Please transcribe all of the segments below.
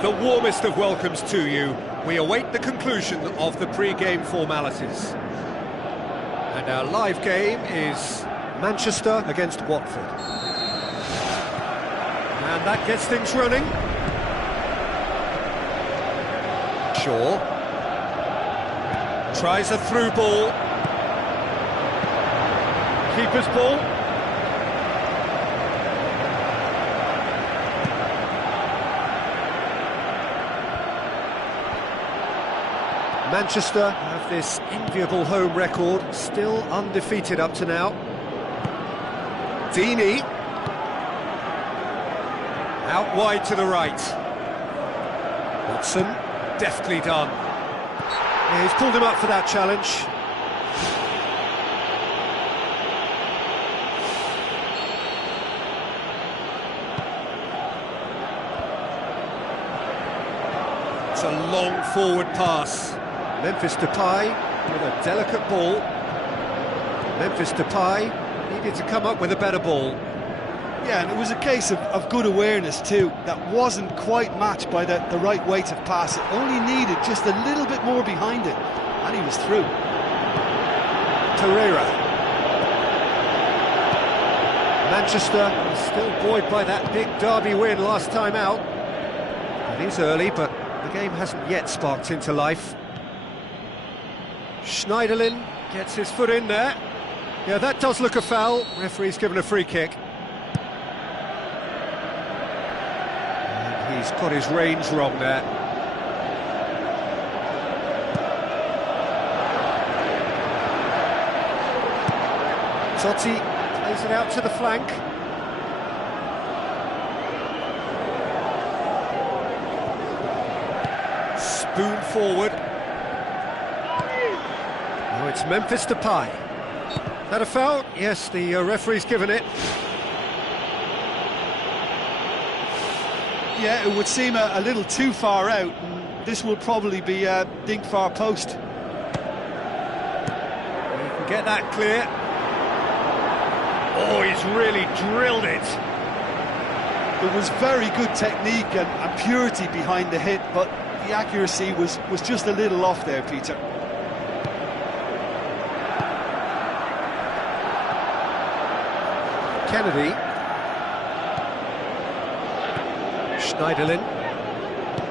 The warmest of welcomes to you. We await the conclusion of the pre-game formalities. And our live game is Manchester against Watford. And that gets things running. Shaw tries a through ball. Keeper's ball. Manchester have this enviable home record, still undefeated up to now. Deeney. Out wide to the right. Watson, deftly done. Yeah, he's pulled him up for that challenge. It's a long forward pass. Memphis Depay with a delicate ball. Memphis Depay needed to come up with a better ball. Yeah, and it was a case of good awareness too. That wasn't quite matched by the right weight of pass. It only needed just a little bit more behind it, and he was through. Torreira. Manchester is still buoyed by that big derby win last time out. It is early, but the game hasn't yet sparked into life. Schneiderlin gets his foot in there. Yeah, that does look a foul. Referee's given a free kick. And he's got his range wrong there. Totti plays it out to the flank. Spoon forward. Now it's Memphis Depay. Is that a foul? Yes, the referee's given it. Yeah, it would seem a little too far out, and this will probably be dinged far post. You can get that clear. Oh, he's really drilled it. There was very good technique and purity behind the hit, but the accuracy was just a little off there, Peter. Kennedy. Schneiderlin.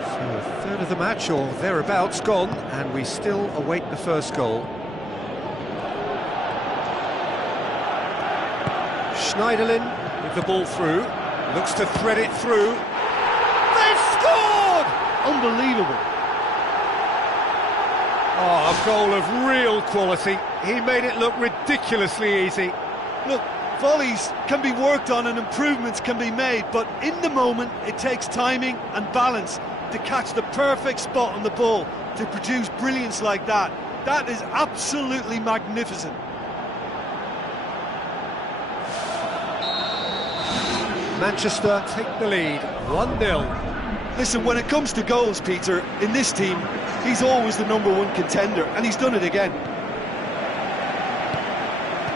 So a third of the match, or thereabouts, gone, and we still await the first goal. Schneiderlin with the ball through, looks to thread it through. They've scored! Unbelievable. Oh, a goal of real quality. He made it look ridiculously easy. Look, volleys can be worked on and improvements can be made, but in the moment it takes timing and balance to catch the perfect spot on the ball to produce brilliance like that. That is absolutely magnificent. Manchester take the lead, 1-0. Listen, when it comes to goals, Peter, in this team, he's always the #1 contender, and he's done it again.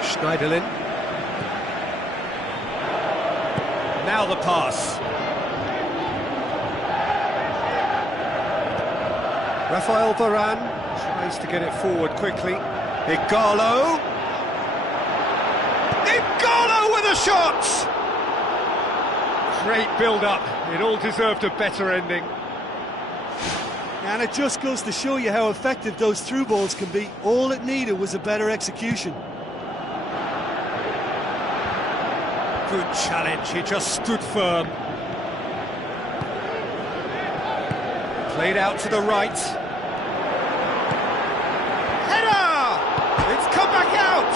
Schneiderlin. Now the pass. Rafael Varane tries to get it forward quickly. Ighalo. Ighalo with a shot! Great build-up. It all deserved a better ending. And it just goes to show you how effective those through balls can be. All it needed was a better execution. Good challenge, he just stood firm. Played out to the right. Header! It's come back out!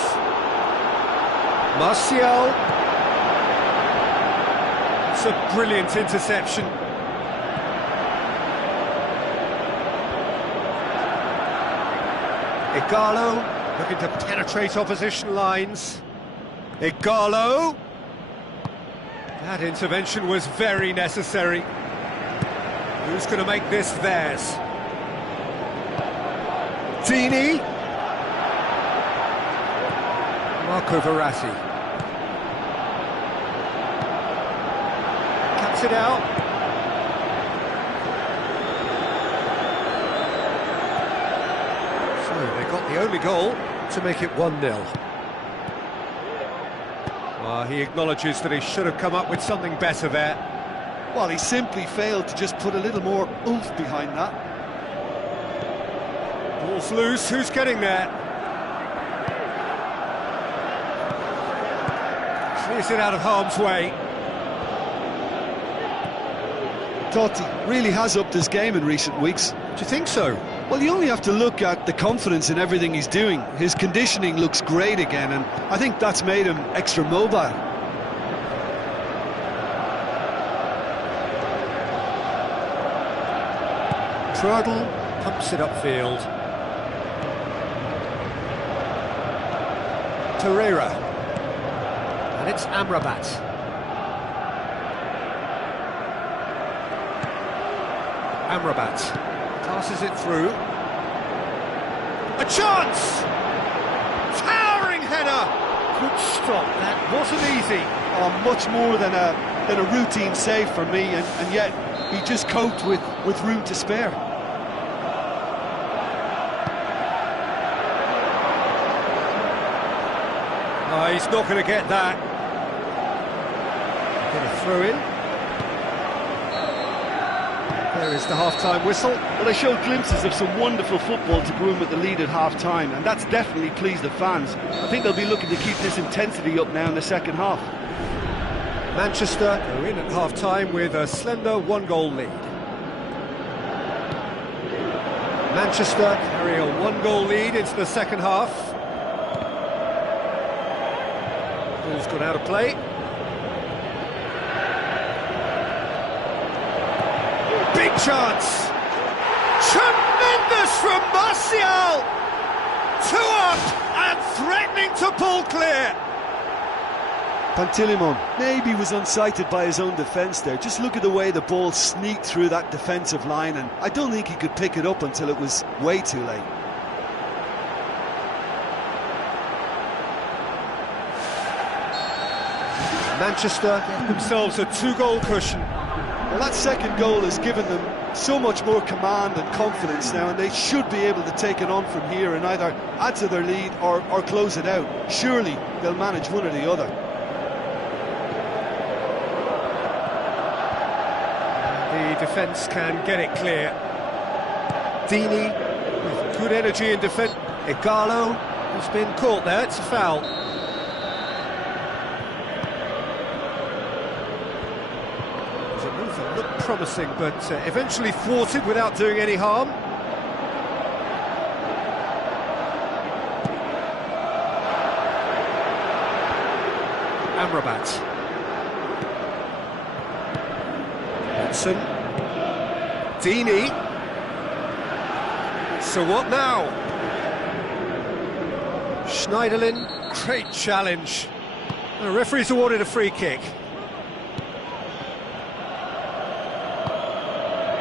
Martial. It's a brilliant interception. Ighalo looking to penetrate opposition lines. Ighalo. That intervention was very necessary. Who's going to make this theirs? Dini. Marco Verratti. Cuts it out. So they got the only goal to make it 1-0. He acknowledges that he should have come up with something better there. Well, he simply failed to just put a little more oomph behind that. Ball's loose, who's getting there? Clears it out of harm's way. Totti really has upped his game in recent weeks. Do you think so? Well, you only have to look at the confidence in everything he's doing. His conditioning looks great again, and I think that's made him extra mobile. Trudel pumps it upfield. Torreira. And it's Amrabat. Amrabat passes it through. A chance! Towering header! Good stop, that wasn't easy. Oh, much more than a routine save for me, and yet he just coped with room to spare. Oh, he's not going to get that. Going to throw in. There is the half-time whistle. Well, they showed glimpses of some wonderful football to go in with the lead at half-time, and that's definitely pleased the fans. I think they'll be looking to keep this intensity up now in the second half. Manchester go in at half-time with a slender 1-goal lead. Manchester carry a 1-goal lead into the second half. Ball's gone out of play. Big chance! Tremendous from Martial! 2 up and threatening to pull clear! Pantilimon maybe was unsighted by his own defence there. Just look at the way the ball sneaked through that defensive line, and I don't think he could pick it up until it was way too late. Manchester get themselves a 2-goal cushion. Well, that second goal has given them so much more command and confidence now, and they should be able to take it on from here and either add to their lead or close it out. Surely they'll manage one or the other. The defence can get it clear. Dini with good energy in defence. Ighalo has been caught there, it's a foul. The move that looked promising, but eventually thwarted without doing any harm. Amrabat. Hudson. Dini. So what now? Schneiderlin, great challenge. The referee's awarded a free kick.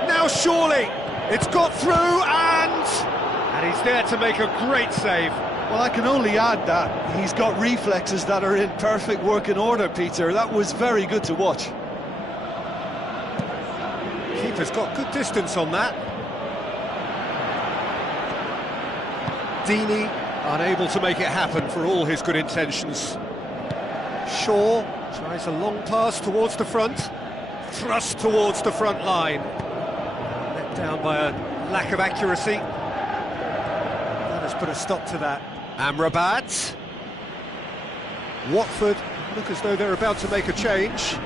Now surely, it's got through and he's there to make a great save. Well, I can only add that he's got reflexes that are in perfect working order, Peter. That was very good to watch. Keeper's got good distance on that. Dini unable to make it happen for all his good intentions. Shaw tries a long pass towards the front, thrust towards the front line. Let down by a lack of accuracy. That has put a stop to that. Amrabat. Watford look as though they're about to make a change.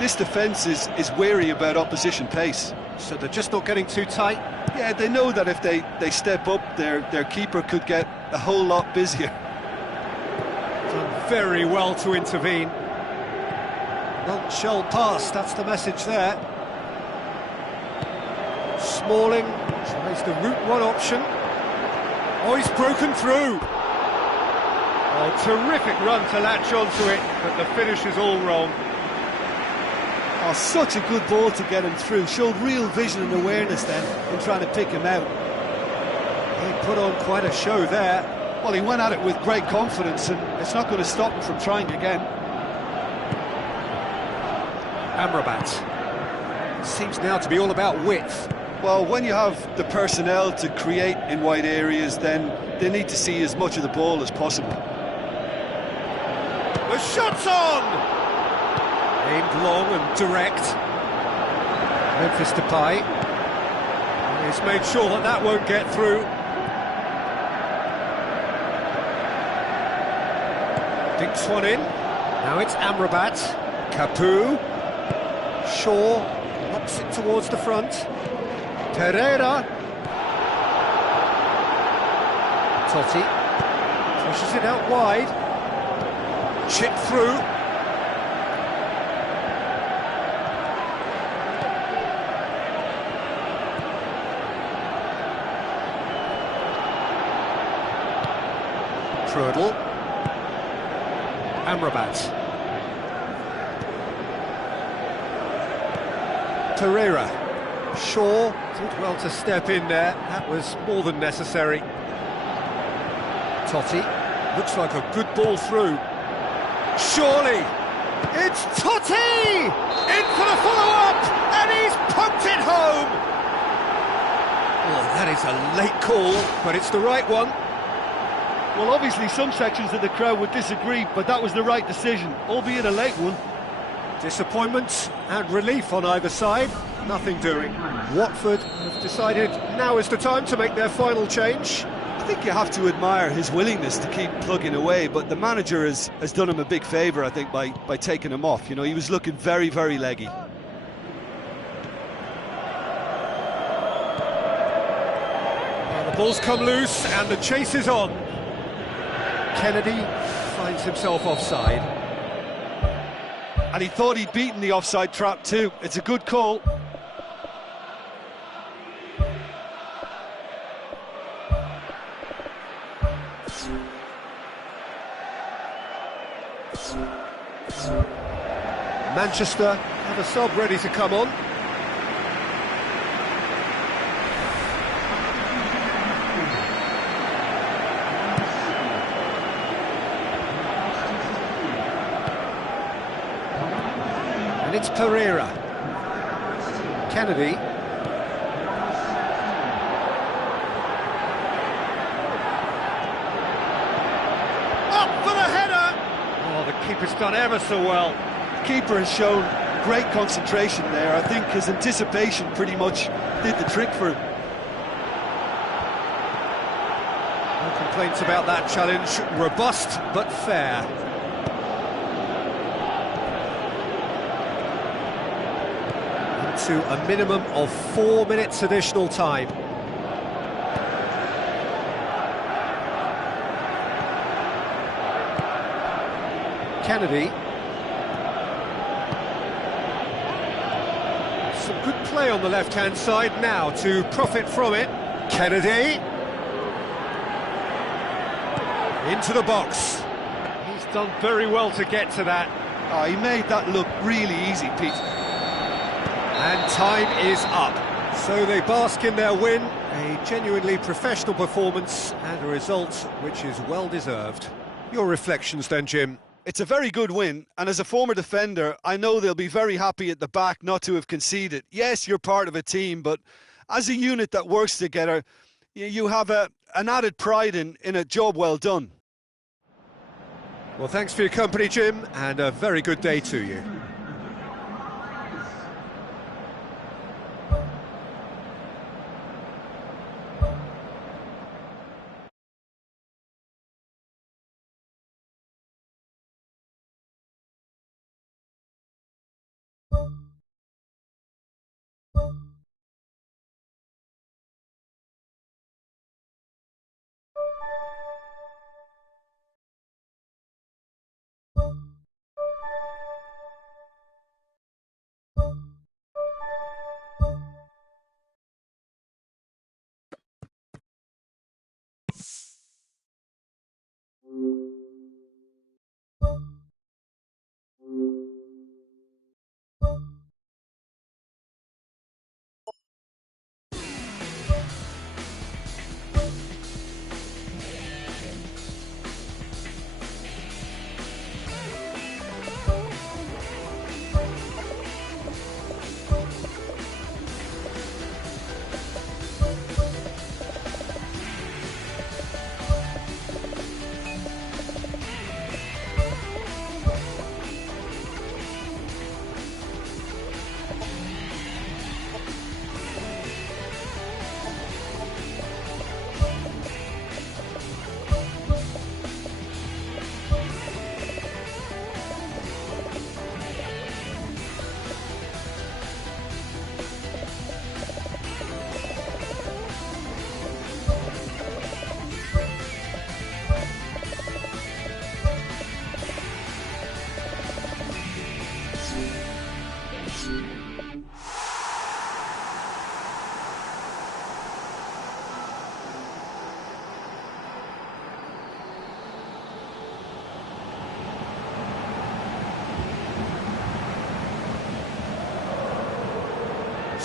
This defence is wary about opposition pace. So they're just not getting too tight. Yeah, they know that if they step up, their keeper could get a whole lot busier. Done very well to intervene. None shall pass, that's the message there. Smalling tries the route one option. Oh, he's broken through. Oh, terrific run to latch onto it, but the finish is all wrong. Oh, such a good ball to get him through. Showed real vision and awareness then in trying to pick him out. He put on quite a show there. Well, he went at it with great confidence, and it's not going to stop him from trying again. Amrabat. Seems now to be all about width. Well, when you have the personnel to create in wide areas, then they need to see as much of the ball as possible. The shot's on! Aimed long and direct. Memphis Depay. He's made sure that that won't get through. Dinks one in. Now it's Amrabat. Capoue. Shaw locks it towards the front. Pereira. Totti pushes it out wide. Chip through. Prödl. Amrabat. Pereira. Shaw did well to step in there. That was more than necessary. Totti. Looks like a good ball through. Surely. It's Totti! In for the follow-up! And he's poked it home! Well, that is a late call, but it's the right one. Well, obviously some sections of the crowd would disagree, but that was the right decision, albeit a late one. Disappointment and relief on either side, nothing doing. Watford have decided now is the time to make their final change. I think you have to admire his willingness to keep plugging away, but the manager has done him a big favour, I think, by taking him off. You know, he was looking very, very leggy. Well, the ball's come loose and the chase is on. Kennedy finds himself offside. And he thought he'd beaten the offside trap too. It's a good call. Manchester have a sub ready to come on. And it's Pereira. Kennedy. Up for the header! Oh, the keeper's done ever so well. The keeper has shown great concentration there. I think his anticipation pretty much did the trick for him. No complaints about that challenge. Robust but fair. To a minimum of 4 minutes additional time. Kennedy. Some good play on the left-hand side now to profit from it. Kennedy. Into the box. He's done very well to get to that. Oh, he made that look really easy, Pete. And time is up. So they bask in their win, a genuinely professional performance and a result which is well deserved. Your reflections then, Jim? It's a very good win, and as a former defender, I know they'll be very happy at the back not to have conceded. Yes, you're part of a team, but as a unit that works together, you have an added pride in a job well done. Well, thanks for your company, Jim, and a very good day to you.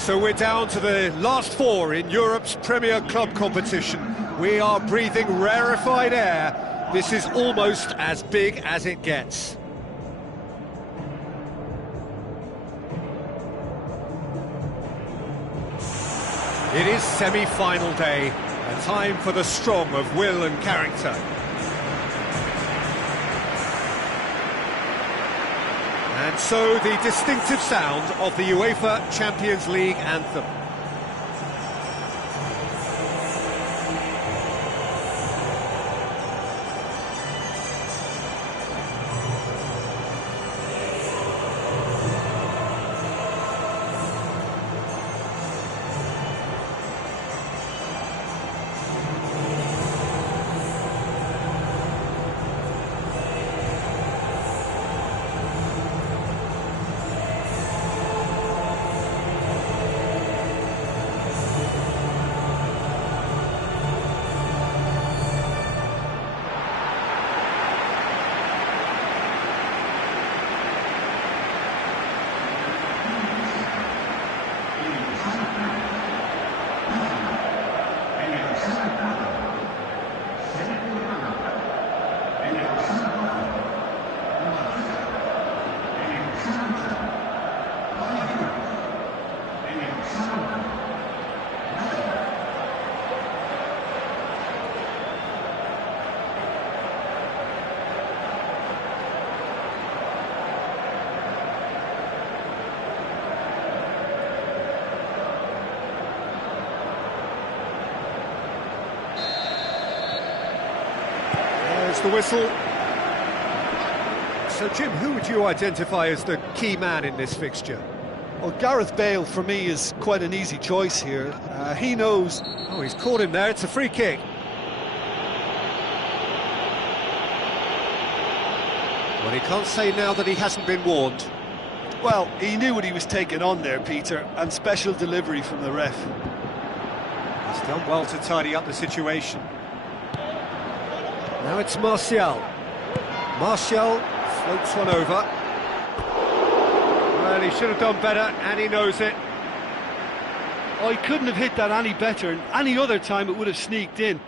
So we're down to the last four in Europe's Premier Club competition. We are breathing rarefied air. This is almost as big as it gets. It is semi-final day, a time for the strong of will and character. And so the distinctive sound of the UEFA Champions League anthem. There's the whistle. So, Jim, who would you identify as the key man in this fixture? Well, Gareth Bale, for me, is quite an easy choice here. He knows... Oh, he's caught him there. It's a free kick. Well, he can't say now that he hasn't been warned. Well, he knew what he was taking on there, Peter, and special delivery from the ref. He's done well to tidy up the situation. Now it's Martial. Martial floats one over. Well, he should have done better, and he knows it. Oh, he couldn't have hit that any better, and any other time it would have sneaked in.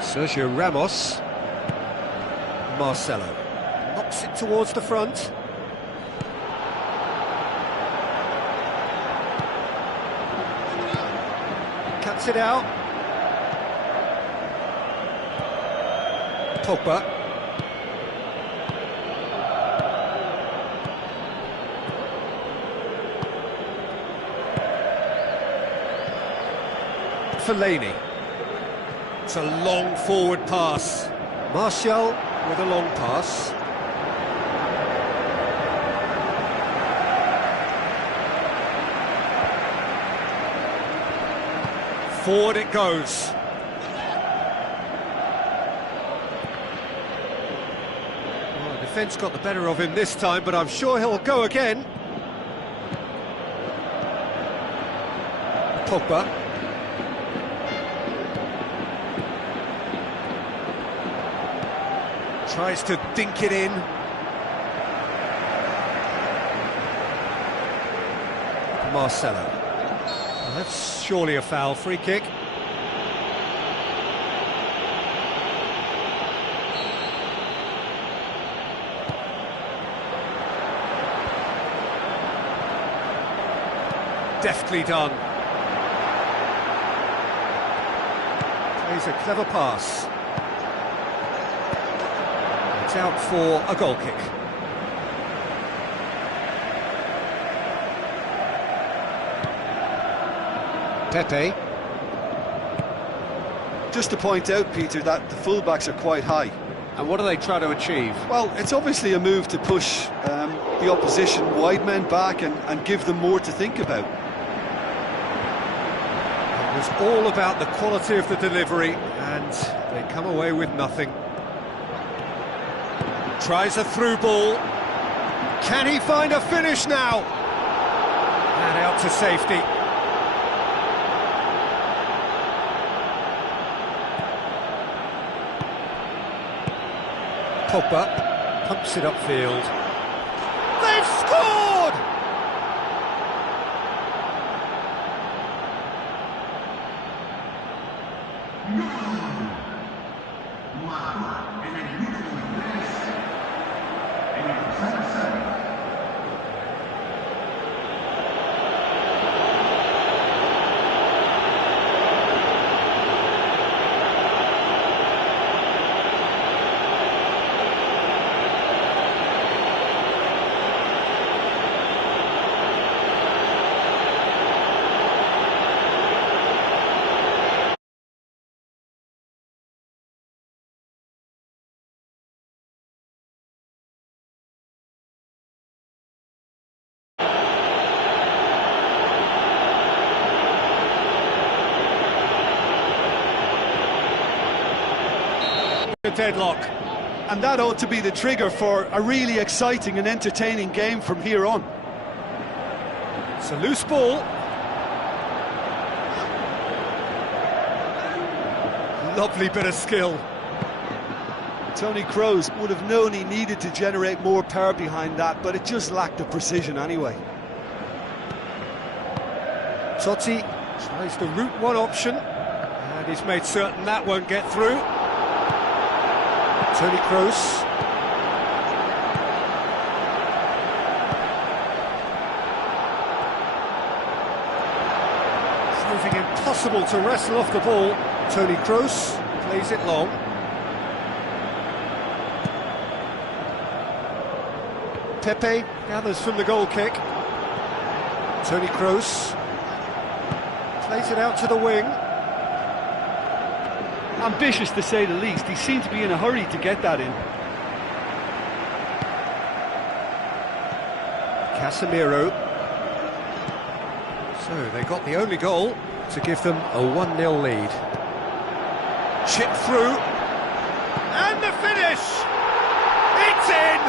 Sergio Ramos. Marcelo knocks it towards the front. Cuts it out. Pogba. Fellaini. It's a long forward pass. Martial with a long pass. Forward it goes. Well, the defence got the better of him this time, but I'm sure he'll go again. Pogba. Tries to dink it in. Marcelo. Well, that's surely a foul. Free kick. Deftly done. Plays a clever pass. It's out for a goal kick. Pepe. Just to point out, Peter, that the fullbacks are quite high. And what do they try to achieve? Well, it's obviously a move to push the opposition wide men back and give them more to think about. It was all about the quality of the delivery, and they come away with nothing. Tries a through ball. Can he find a finish now? And out to safety. Pogba pumps it upfield. They've scored! A deadlock. And that ought to be the trigger for a really exciting and entertaining game from here on. It's a loose ball. Lovely bit of skill. Toni Kroos would have known he needed to generate more power behind that, but it just lacked the precision anyway. Totti tries the route one option, and he's made certain that won't get through. Toni Kroos. Proving impossible to wrestle off the ball. Toni Kroos plays it long. Pepe gathers from the goal kick. Toni Kroos plays it out to the wing. Ambitious to say the least. He seemed to be in a hurry to get that in. Casemiro. So they got the only goal to give them a 1-0 lead. Chip through. And the finish! It's in!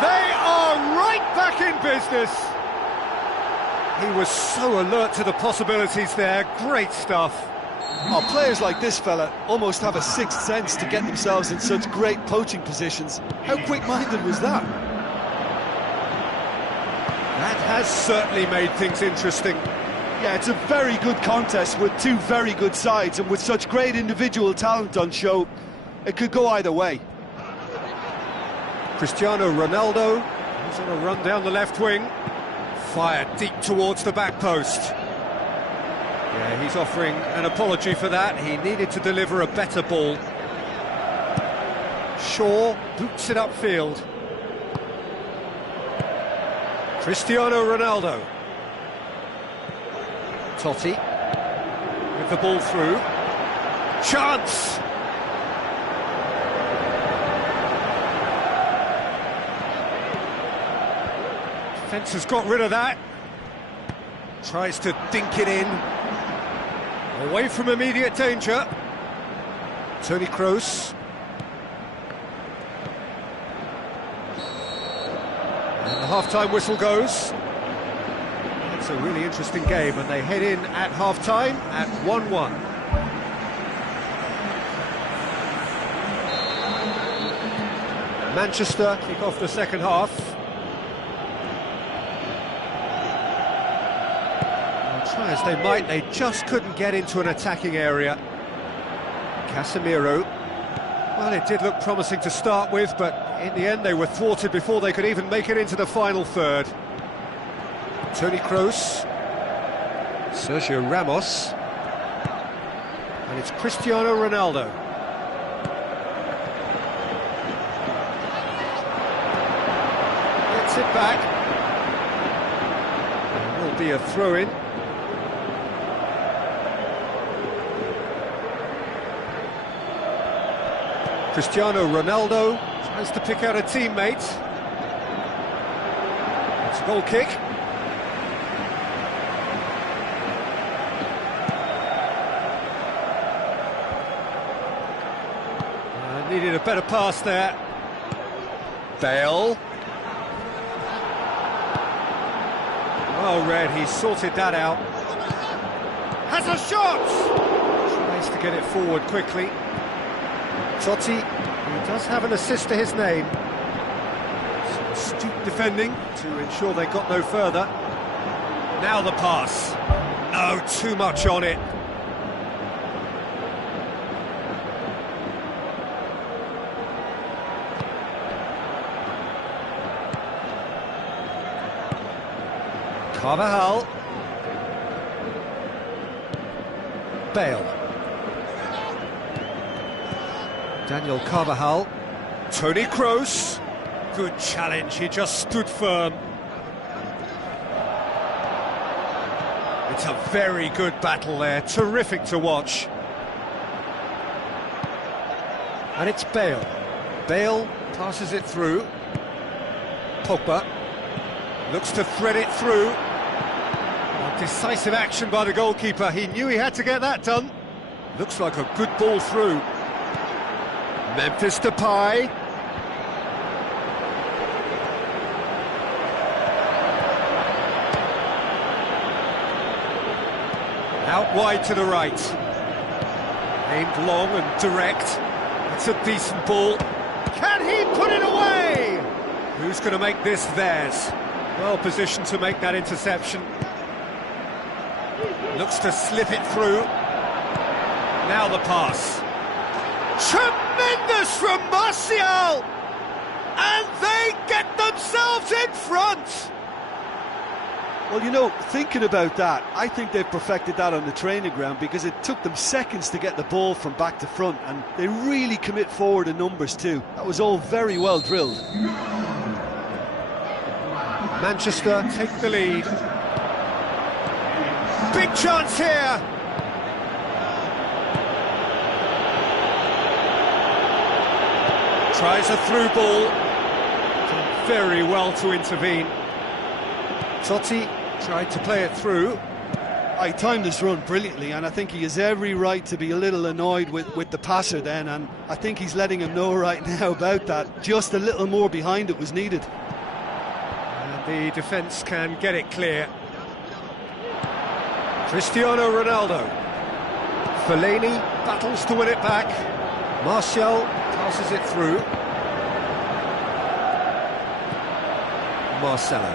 They are right back in business. He was so alert to the possibilities there. Great stuff. Oh, players like this fella almost have a sixth sense to get themselves in such great poaching positions. How quick-minded was that? That has certainly made things interesting. Yeah, it's a very good contest with two very good sides, and with such great individual talent on show, it could go either way. Cristiano Ronaldo, he's on a run down the left wing. Fired deep towards the back post. Yeah, he's offering an apology for that. He needed to deliver a better ball. Shaw boots it upfield. Cristiano Ronaldo. Totti with the ball through. Chance! Defence has got rid of that. Tries to dink it in. Away from immediate danger. Toni Kroos. And the half-time whistle goes. It's a really interesting game, and they head in at half-time at 1-1. Manchester kick off the second half. Try as they might, they just couldn't get into an attacking area. Casemiro. Well, it did look promising to start with, but in the end they were thwarted before they could even make it into the final third. Toni Kroos. Sergio Ramos. And it's Cristiano Ronaldo. Gets it back. There will be a throw-in. Cristiano Ronaldo tries to pick out a teammate. It's a goal kick. Needed a better pass there. Bale. Well read, he sorted that out. Has a shot! Tries to get it forward quickly. Totti He does have an assist to his name. Some astute defending to ensure they got no further. Now the pass. No, too much on it. Carvajal. Bale. Daniel Carvajal. Toni Kroos. Good challenge, he just stood firm. It's a very good battle there, terrific to watch. And it's Bale. Bale passes it through. Pogba looks to thread it through. Decisive action by the goalkeeper, he knew he had to get that done. Looks like a good ball through. Memphis Depay. Out wide to the right. Aimed long and direct. It's a decent ball. Can he put it away? Who's going to make this theirs? Well positioned to make that interception. Looks to slip it through. Now the pass. Tremendous from Martial! And they get themselves in front! Well, you know, thinking about that, I think they've perfected that on the training ground because it took them seconds to get the ball from back to front, and they really commit forward in numbers too. That was all very well drilled. Manchester take the lead. Big chance here! Tries a through ball. Done very well to intervene. Totti tried to play it through. I timed this run brilliantly, and I think he has every right to be a little annoyed with the passer then, and I think he's letting him know right now about that. Just a little more behind it was needed. And the defence can get it clear. Cristiano Ronaldo. Fellaini battles to win it back. Martial passes it through. Marcelo.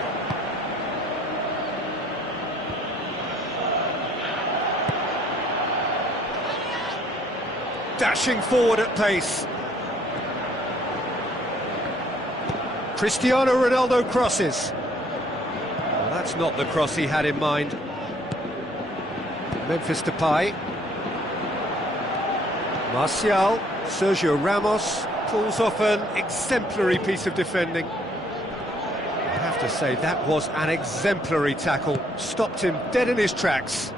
Dashing forward at pace. Cristiano Ronaldo crosses. Well, that's not the cross he had in mind. Memphis Depay. Martial. Sergio Ramos pulls off an exemplary piece of defending. I have to say, that was an exemplary tackle. Stopped him dead in his tracks.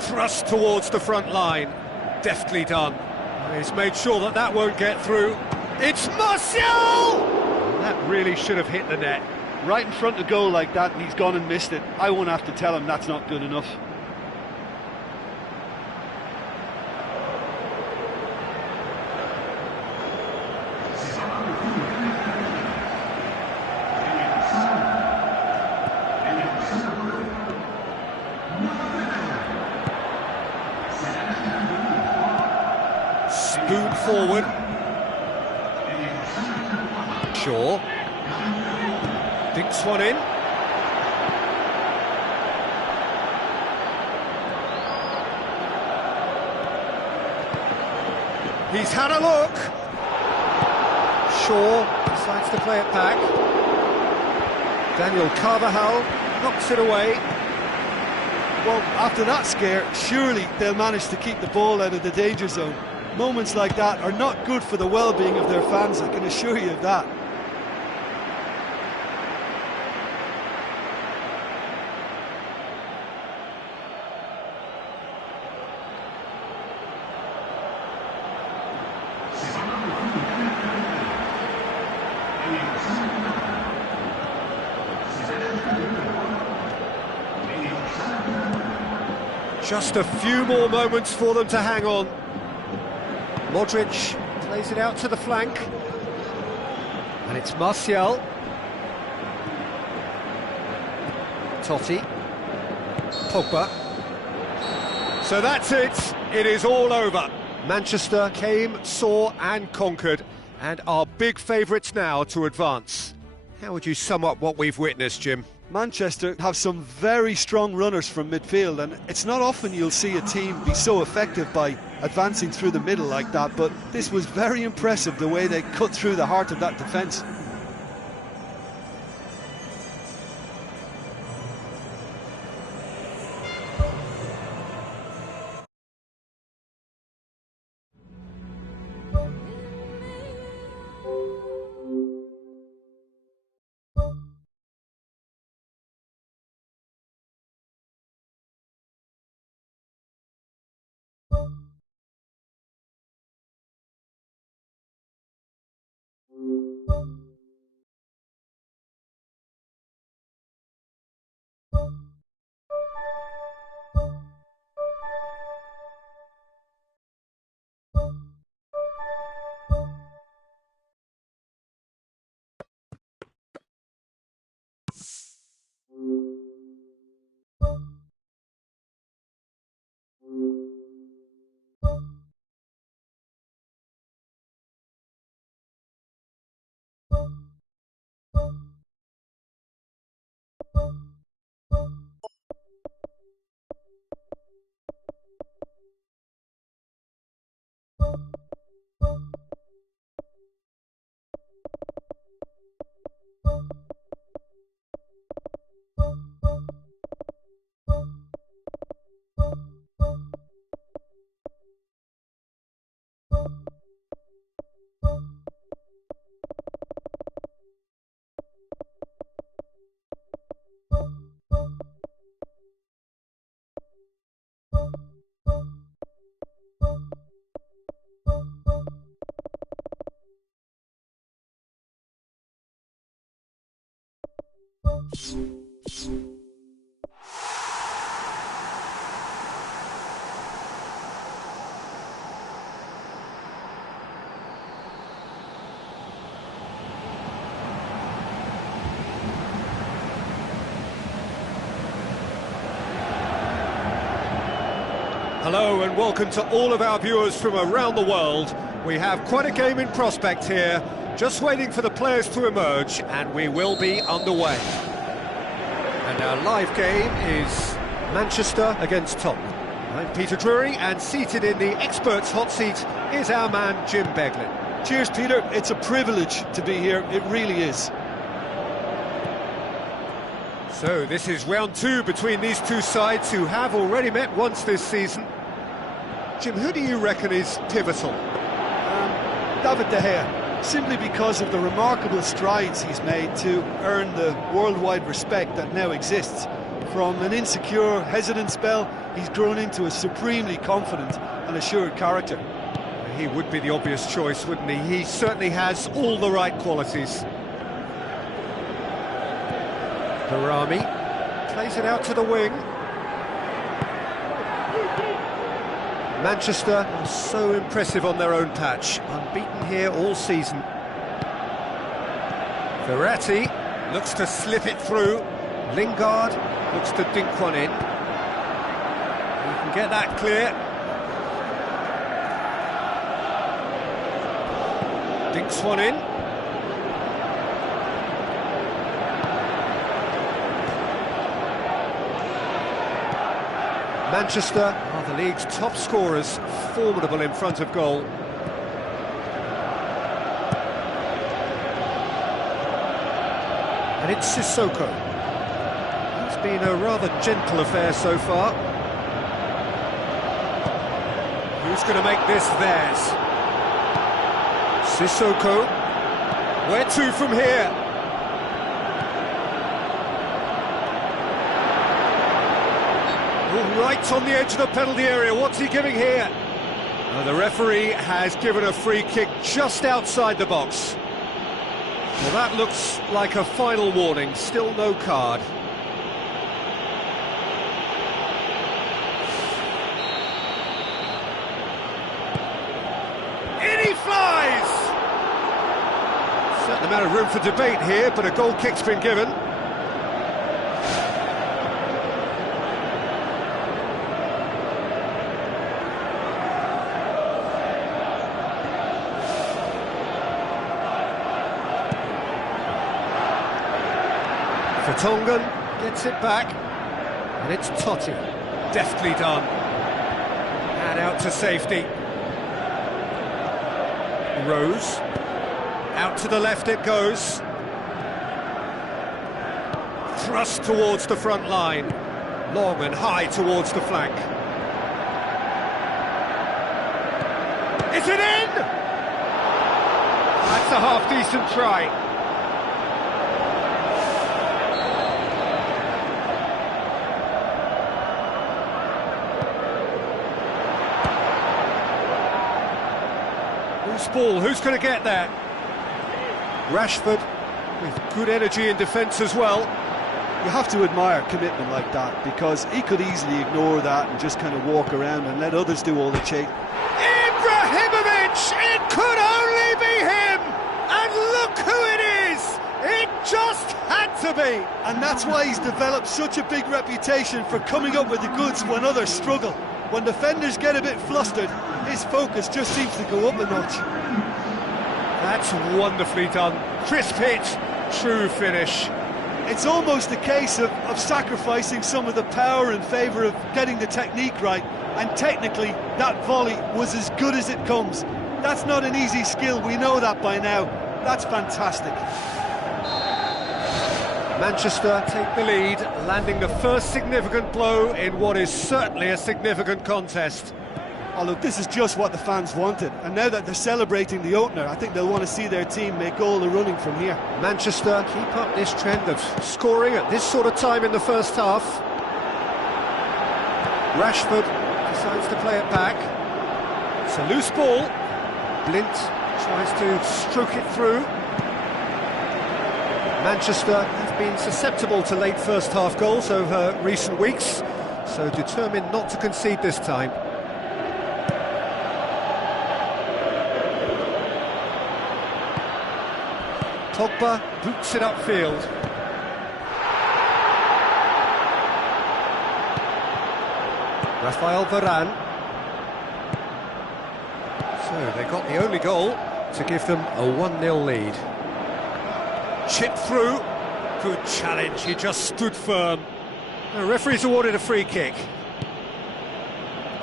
Thrust towards the front line. Deftly done. He's made sure that that won't get through. It's Martial! That really should have hit the net. Right in front of goal like that, and he's gone and missed it. I won't have to tell him that's not good enough. Spoon forward. Shaw. Dinks one in. He's had a look. Shaw decides to play it back. Daniel Carvajal knocks it away. Well, after that scare, surely they'll manage to keep the ball out of the danger zone. Moments like that are not good for the well-being of their fans, I can assure you of that. Just a few more moments for them to hang on. Modric plays it out to the flank. And it's Martial. Totti. Pogba. So that's it. It is all over. Manchester came, saw and conquered and are big favourites now to advance. How would you sum up what we've witnessed, Jim? Manchester have some very strong runners from midfield, and it's not often you'll see a team be so effective by advancing through the middle like that, but this was very impressive the way they cut through the heart of that defence. Hello and welcome to all of our viewers from around the world. We have quite a game in prospect here, just waiting for the players to emerge, and we will be underway. And our live game is Manchester against Tottenham. I'm Peter Drury, and seated in the experts' hot seat is our man Jim Beglin. Cheers, Peter. It's a privilege to be here. It really is. So this is round two between these two sides who have already met once this season. Jim, who do you reckon is pivotal? David De Gea, simply because of the remarkable strides he's made to earn the worldwide respect that now exists. From an insecure, hesitant spell, he's grown into a supremely confident and assured character. He would be the obvious choice, wouldn't he? He certainly has all the right qualities. Darami plays it out to the wing. Manchester are so impressive on their own patch, unbeaten here all season. Verratti looks to slip it through. Lingard looks to dink one in. He can get that clear. Dinks one in. Manchester are the league's top scorers, formidable in front of goal. And it's Sissoko. It's been a rather gentle affair so far. Who's going to make this theirs? Sissoko. Where to from here? Right on the edge of the penalty area. What's he giving here? The referee has given a free kick just outside the box. Well, that looks like a final warning, still no card. In he flies! Certain amount of room for debate here, but a goal kick's been given. Vertonghen gets it back, and it's Totti. Deftly done. And out to safety. Rose. Out to the left it goes. Thrust towards the front line. Long and high towards the flank. Is it in? That's a half-decent try. Ball, who's going to get there? Rashford with good energy in defence as well. You have to admire commitment like that, because he could easily ignore that and just kind of walk around and let others do all the chase. Ibrahimovic! It could only be him! And look who it is! It just had to be! And that's why he's developed such a big reputation for coming up with the goods when others struggle. When defenders get a bit flustered, his focus just seems to go up a notch. That's wonderfully done. Crisp hit, true finish. It's almost a case of sacrificing some of the power in favour of getting the technique right, and technically that volley was as good as it comes. That's not an easy skill, we know that by now. That's fantastic. Manchester take the lead, landing the first significant blow in what is certainly a significant contest. Oh look, this is just what the fans wanted, and now that they're celebrating the opener, I think they'll want to see their team make all the running from here. Manchester keep up this trend of scoring at this sort of time in the first half. Rashford decides to play it back. It's a loose ball. Blind tries to stroke it through. Manchester have been susceptible to late first half goals over recent weeks, so determined not to concede this time. Pogba boots it upfield. Rafael Varane. So they got the only goal to give them a 1-0 lead. Chip through. Good challenge, he just stood firm. The referee's awarded a free kick.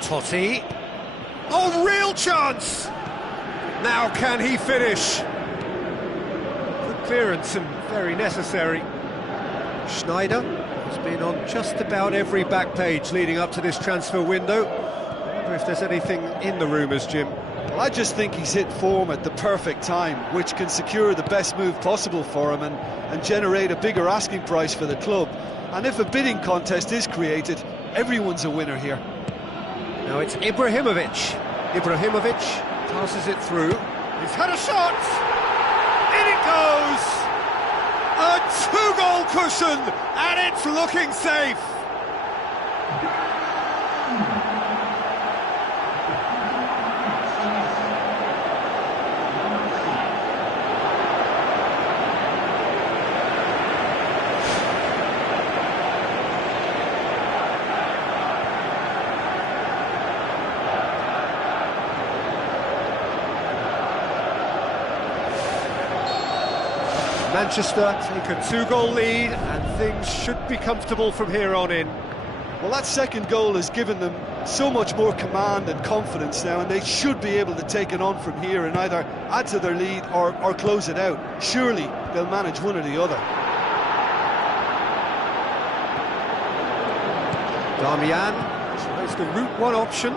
Totti. Oh, real chance! Now can he finish? Good clearance and very necessary. Schneider has been on just about every back page leading up to this transfer window. I wonder if there's anything in the rumours, Jim. Well, I just think he's hit form at the perfect time, which can secure the best move possible for him and generate a bigger asking price for the club. And if a bidding contest is created, everyone's a winner here. Now it's Ibrahimovic. Ibrahimovic passes it through. He's had a shot! In it goes! A two-goal cushion, and it's looking safe! Manchester take a two-goal lead, and things should be comfortable from here on in. Well, that second goal has given them so much more command and confidence now, and they should be able to take it on from here and either add to their lead or close it out. Surely they'll manage one or the other. Darmian tries the route one option.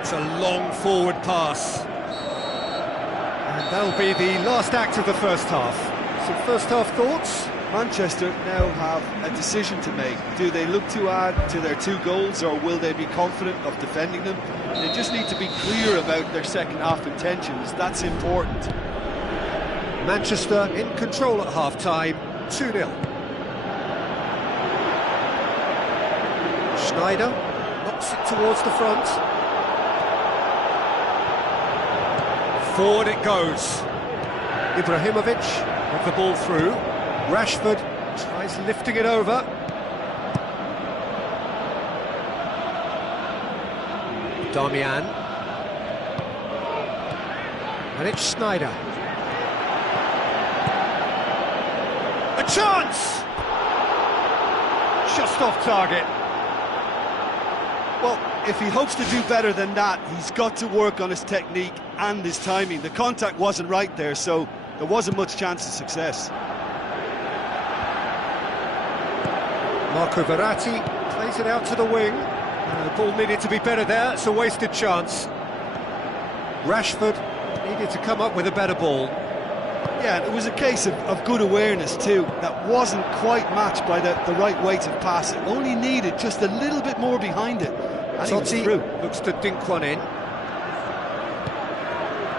It's a long forward pass. And that'll be the last act of the first half. Some first half thoughts? Manchester now have a decision to make. Do they look to add to their 2 goals, or will they be confident of defending them? They just need to be clear about their second half intentions. That's important. Manchester in control at half-time, 2-0. Schneider knocks it towards the front. Forward it goes. Ibrahimovic with the ball through. Rashford tries lifting it over. Darmian. And it's Schneider. A chance! Just off target. Well, if he hopes to do better than that, he's got to work on his technique and his timing. The contact wasn't right there, so there wasn't much chance of success. Marco Verratti plays it out to the wing. The ball needed to be better there, it's a wasted chance. Rashford needed to come up with a better ball. Yeah, it was a case of good awareness too. That wasn't quite matched by the right weight of pass. It only needed just a little bit more behind it. And Totti through. Looks to dink one in.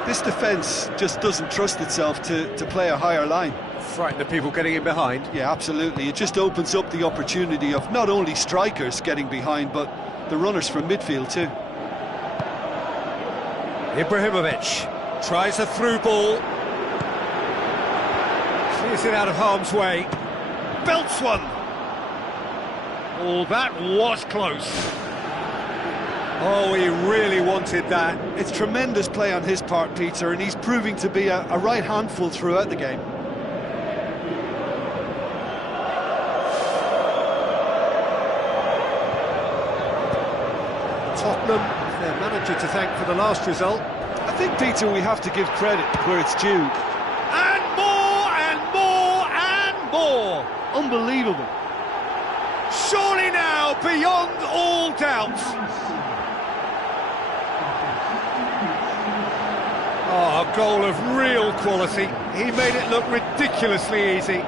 This defence just doesn't trust itself to play a higher line. Frighten the people getting in behind. Yeah, absolutely. It just opens up the opportunity of not only strikers getting behind, but the runners from midfield too. Ibrahimovic tries a through ball. Clears it out of harm's way. Belts one. Oh, that was close. Oh, he really wanted that. It's tremendous play on his part, Peter, and he's proving to be a right handful throughout the game. Tottenham, their manager to thank for the last result. I think, Peter, we have to give credit where it's due. And more, and more, and more! Unbelievable. Surely now, beyond all doubt. Oh, a goal of real quality. He made it look ridiculously easy.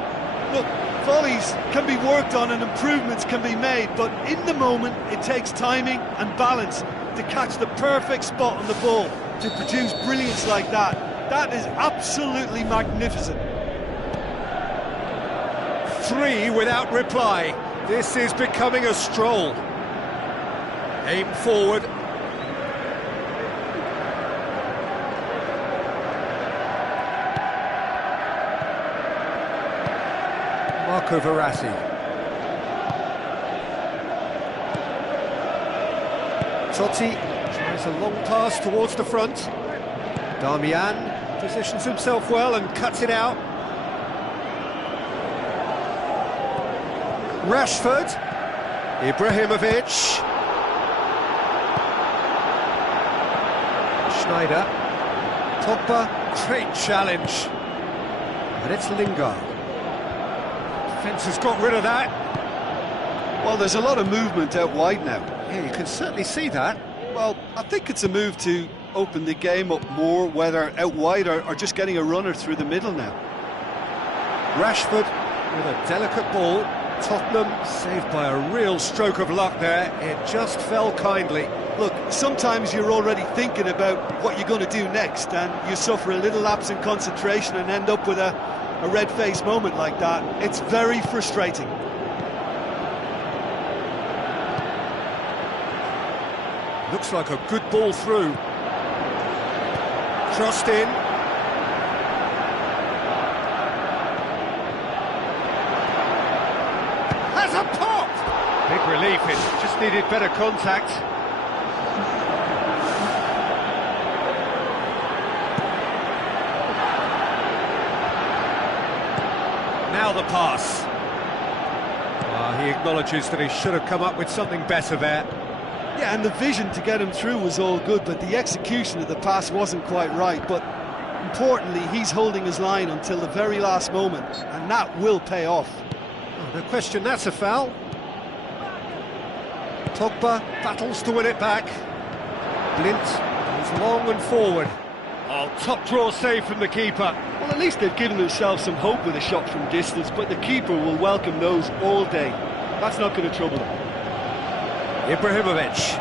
Look, volleys can be worked on and improvements can be made, but in the moment it takes timing and balance to catch the perfect spot on the ball to produce brilliance like that. That is absolutely magnificent. 3 without reply. This is becoming a stroll. Aim forward. Marco Verratti. Totti tries a long pass towards the front. Darmian positions himself well and cuts it out. Rashford. Ibrahimovic. Schneider. Pogba. Great challenge. And it's Lingard. Defence has got rid of that. Well, there's a lot of movement out wide now. Yeah, you can certainly see that. Well, I think it's a move to open the game up more, whether out wide or just getting a runner through the middle now. Rashford with a delicate ball. Tottenham saved by a real stroke of luck there. It just fell kindly. Look, sometimes you're already thinking about what you're going to do next, and you suffer a little lapse in concentration and end up with a red-faced moment like that. It's very frustrating. Looks like a good ball through. Crossed in. Has a pop! Big relief, it just needed better contact. Now the pass. He acknowledges that he should have come up with something better there. Yeah, and the vision to get him through was all good, but the execution of the pass wasn't quite right. But importantly, he's holding his line until the very last moment, and that will pay off. Oh, no question, that's a foul. Pogba battles to win it back. Blind goes long and forward. Oh, top draw save from the keeper. Well, at least they've given themselves some hope with a shot from distance, but the keeper will welcome those all day. That's not going to trouble them. Ibrahimovic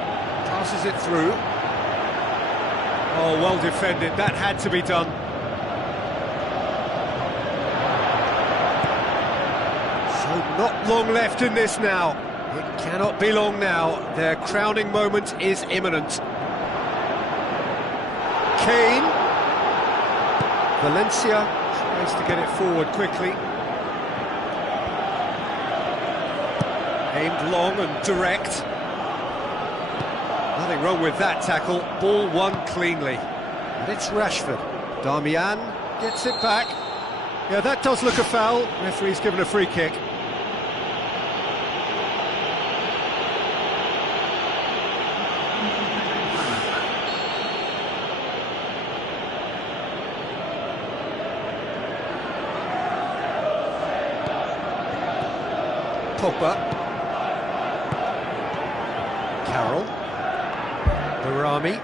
passes it through. Oh, well defended, that had to be done. Not long left in this now. It cannot be long now. Their crowning moment is imminent. Kane. Valencia tries to get it forward quickly. Aimed long and direct. Nothing wrong with that tackle. Ball won cleanly. And it's Rashford. Darmian gets it back. Yeah, that does look a foul. Referee's given a free kick. Pogba. Carroll. Barami.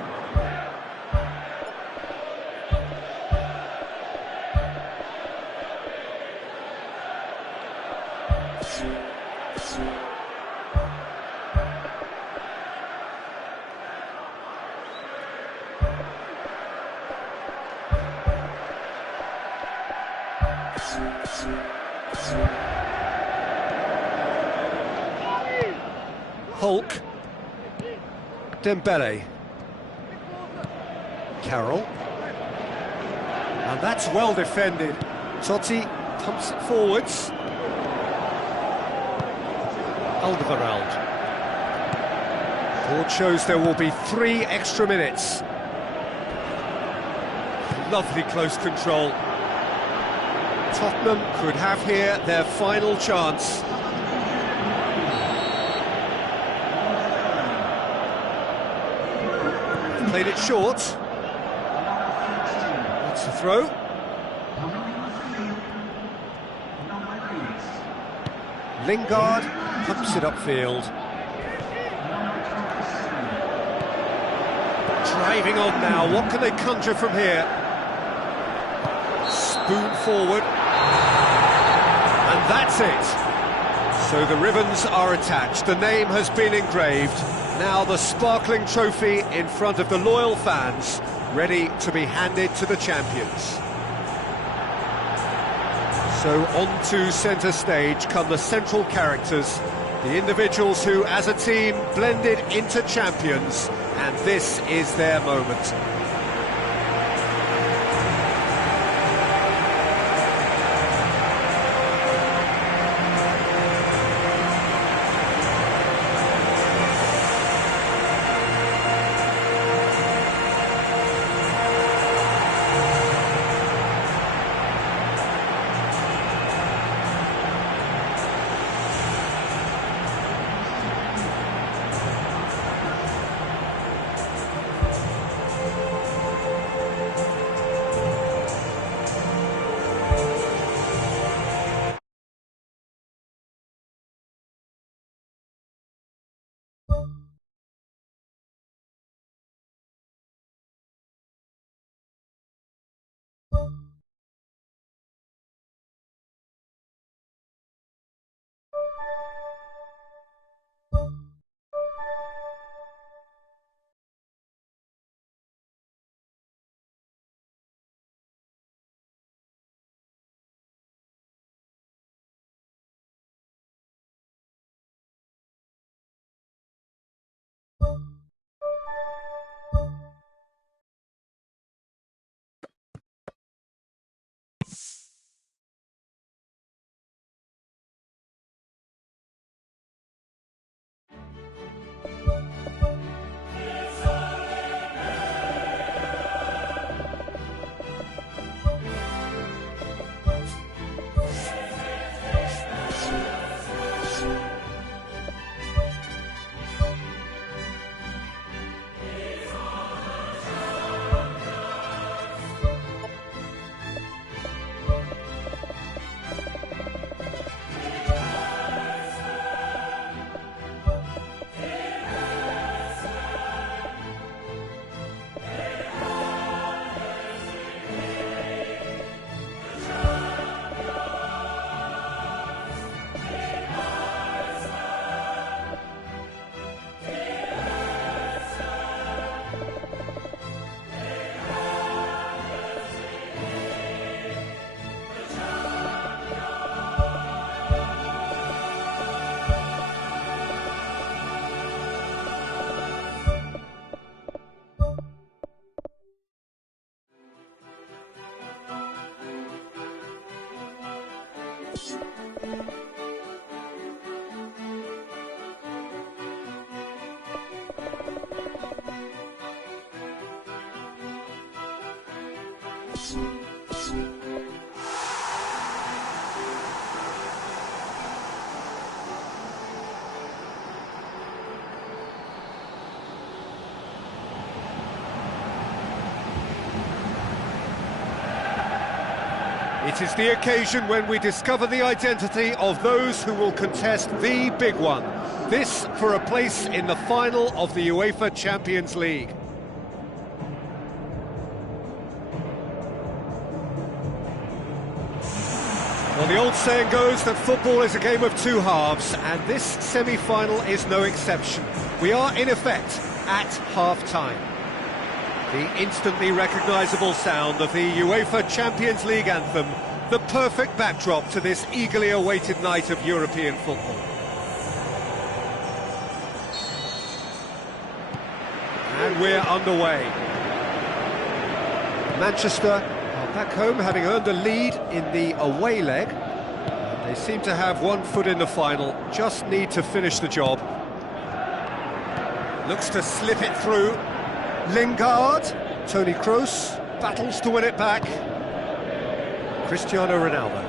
Hulk. Dembele. Carroll. And that's well defended. Totti pumps it forwards. Alderweireld. Board shows there will be 3 extra minutes. Lovely close control. Tottenham could have here their final chance. Played it short. That's the throw. Lingard pumps it upfield. Driving on now, what can they conjure from here? Spoon forward. And that's it. So the ribbons are attached, the name has been engraved. Now the sparkling trophy in front of the loyal fans, ready to be handed to the champions. So on to centre stage come the central characters, the individuals who, as a team, blended into champions, and this is their moment. It is the occasion when we discover the identity of those who will contest the big one. This for a place in the final of the UEFA Champions League. Well, the old saying goes that football is a game of two halves, and this semi-final is no exception. We are, in effect, at half-time. The instantly recognisable sound of the UEFA Champions League anthem, the perfect backdrop to this eagerly awaited night of European football. And we're underway. Manchester are back home, having earned a lead in the away leg. They seem to have one foot in the final, just need to finish the job. Looks to slip it through. Lingard, Toni Kroos, battles to win it back. Cristiano Ronaldo.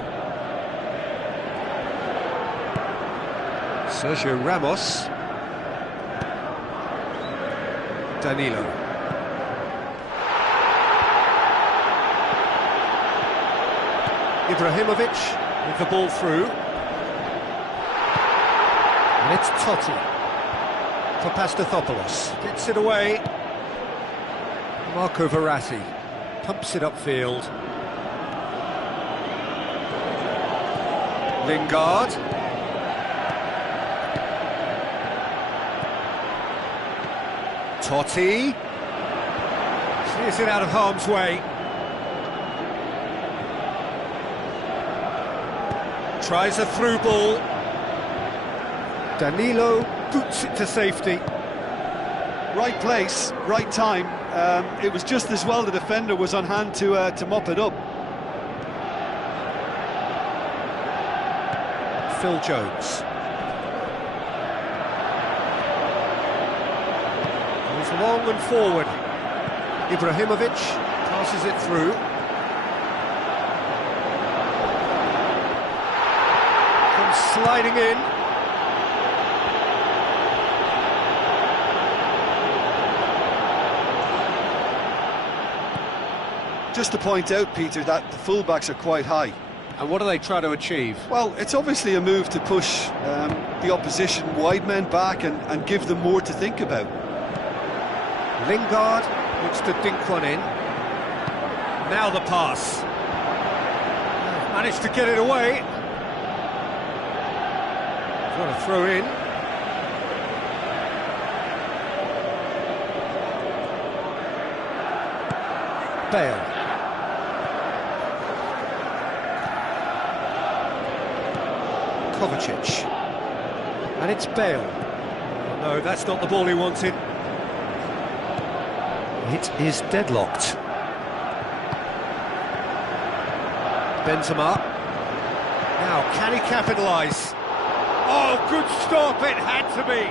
Sergio Ramos. Danilo. Ibrahimovic with the ball through. And it's Totti for Pastathopoulos. Gets it away. Marco Verratti pumps it upfield. Lingard. Totti. Clears it out of harm's way. Tries a through ball. Danilo boots it to safety. Right place, right time. It was just as well the defender was on hand to mop it up. Phil Jones. Goes long and forward. Ibrahimovic passes it through. Comes sliding in. Just to point out, Peter, that the fullbacks are quite high. And what do they try to achieve? Well, it's obviously a move to push the opposition wide men back and give them more to think about. Lingard looks to dink one in. Now the pass. Managed to get it away. Got to throw in. Bale. Kovacic. And it's Bale. Oh, no, that's not the ball he wanted. It is deadlocked. Benzema. Now, can he capitalise? Oh, good stop, it had to be.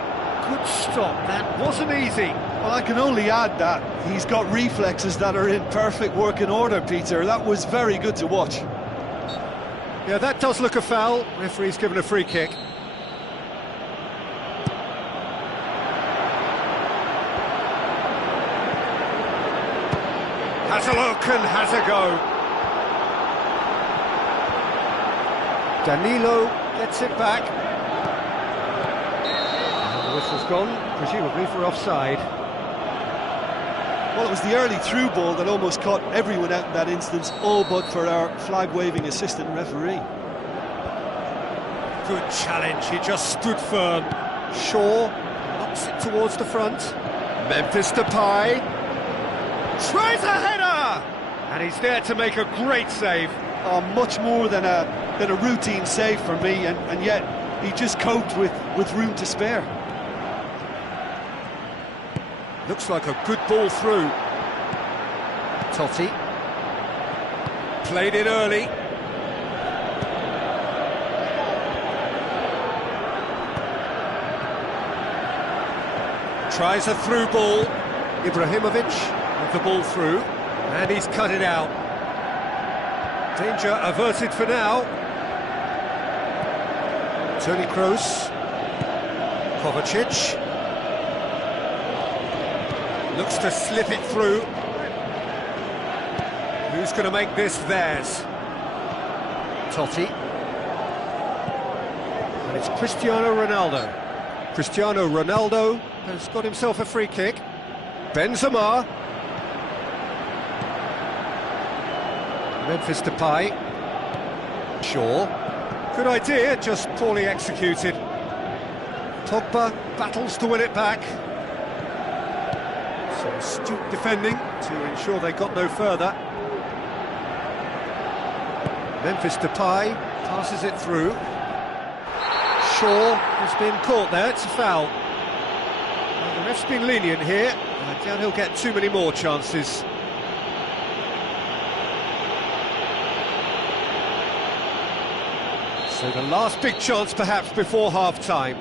Good stop, that wasn't easy. Well, I can only add that he's got reflexes that are in perfect working order, Peter. That was very good to watch. Yeah, that does look a foul. Referee's given a free kick. Has a look and has a go. Danilo gets it back. And the whistle's gone, presumably for offside. Well, it was the early through ball that almost caught everyone out in that instance, all but for our flag-waving assistant referee. Good challenge, he just stood firm. Shaw knocks it towards the front. Memphis Depay tries a header! And he's there to make a great save. Oh, much more than a routine save for me, and yet he just coped with room to spare. Looks like a good ball through. Totti. Played it early. Tries a through ball. Ibrahimovic with the ball through, and he's cut it out. Danger averted for now. Toni Kroos. Kovacic. Looks to slip it through. Who's going to make this theirs? Totti. And it's Cristiano Ronaldo. Cristiano Ronaldo has got himself a free kick. Benzema. Memphis Depay. Shaw. Good idea, just poorly executed. Pogba battles to win it back. Some astute defending to ensure they got no further. Memphis Depay passes it through. Shaw has been caught there, it's a foul. Well, the ref's been lenient here. I doubt he'll get too many more chances. So the last big chance perhaps before half-time.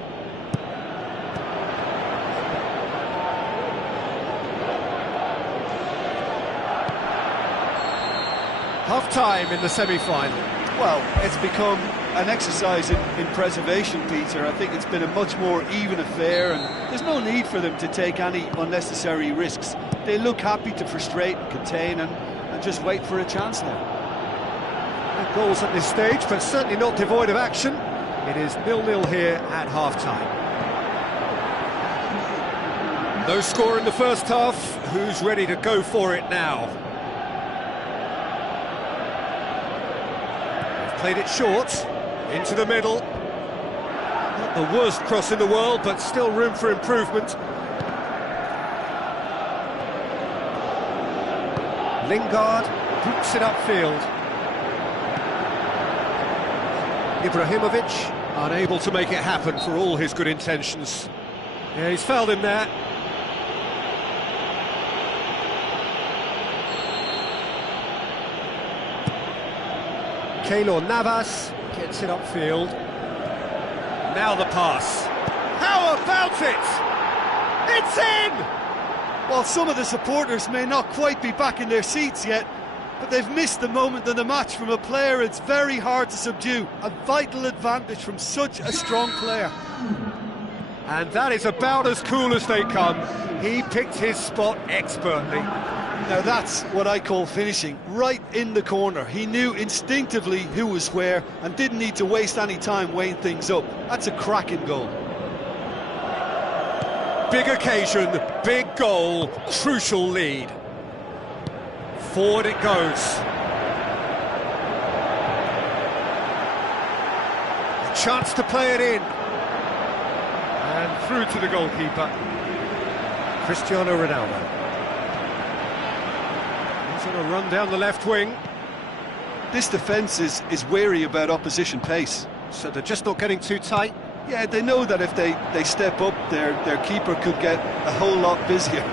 Half-time in the semi-final. Well, it's become an exercise in preservation, Peter. I think it's been a much more even affair, and there's no need for them to take any unnecessary risks. They look happy to frustrate and contain and just wait for a chance now. No goals at this stage, but certainly not devoid of action. It is 0-0 here at half-time. No score in the first half. Who's ready to go for it now? They've played it short, into the middle. Not the worst cross in the world, but still room for improvement. Lingard hooks it upfield. Ibrahimovic, unable to make it happen for all his good intentions. Yeah, he's fouled him there. Keylor Navas gets it upfield. Now the pass. How about it? It's in! Well, some of the supporters may not quite be back in their seats yet, but they've missed the moment of the match from a player it's very hard to subdue. A vital advantage from such a strong player. And that is about as cool as they come. He picked his spot expertly. Now that's what I call finishing, right in the corner. He knew instinctively who was where and didn't need to waste any time weighing things up. That's a cracking goal. Big occasion, big goal, crucial lead. Forward it goes. A chance to play it in. And through to the goalkeeper. Cristiano Ronaldo. He's on a run down the left wing. This defence is wary about opposition pace. So they're just not getting too tight. Yeah, they know that if they step up, their keeper could get a whole lot busier.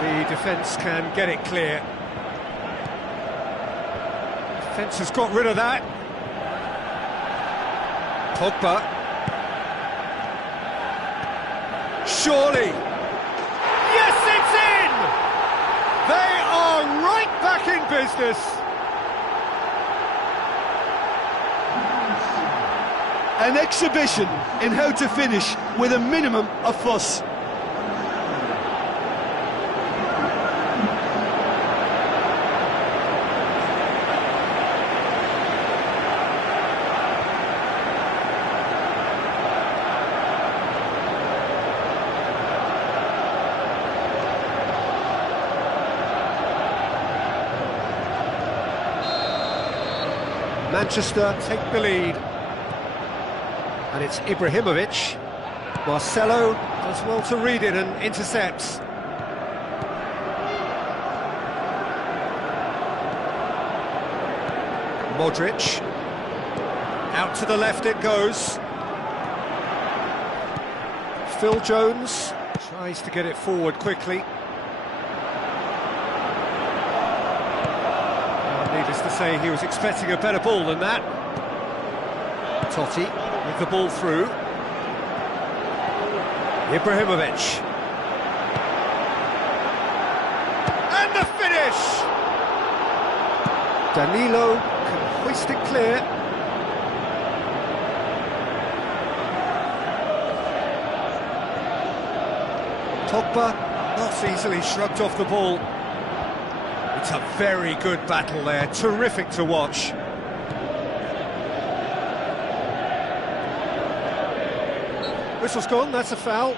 The defence can get it clear. Defence has got rid of that. Pogba. Surely. Yes, it's in! They are right back in business. An exhibition in how to finish with a minimum of fuss. Manchester take the lead. And it's Ibrahimovic. Marcelo does well to read it and intercepts. Modric. Out to the left it goes. Phil Jones tries to get it forward quickly. say he was expecting a better ball than that. Totti with the ball through. Ibrahimovic. And the finish! Danilo can hoist it clear. Pogba not easily shrugged off the ball. It's a very good battle there, terrific to watch. Whistle's gone, that's a foul.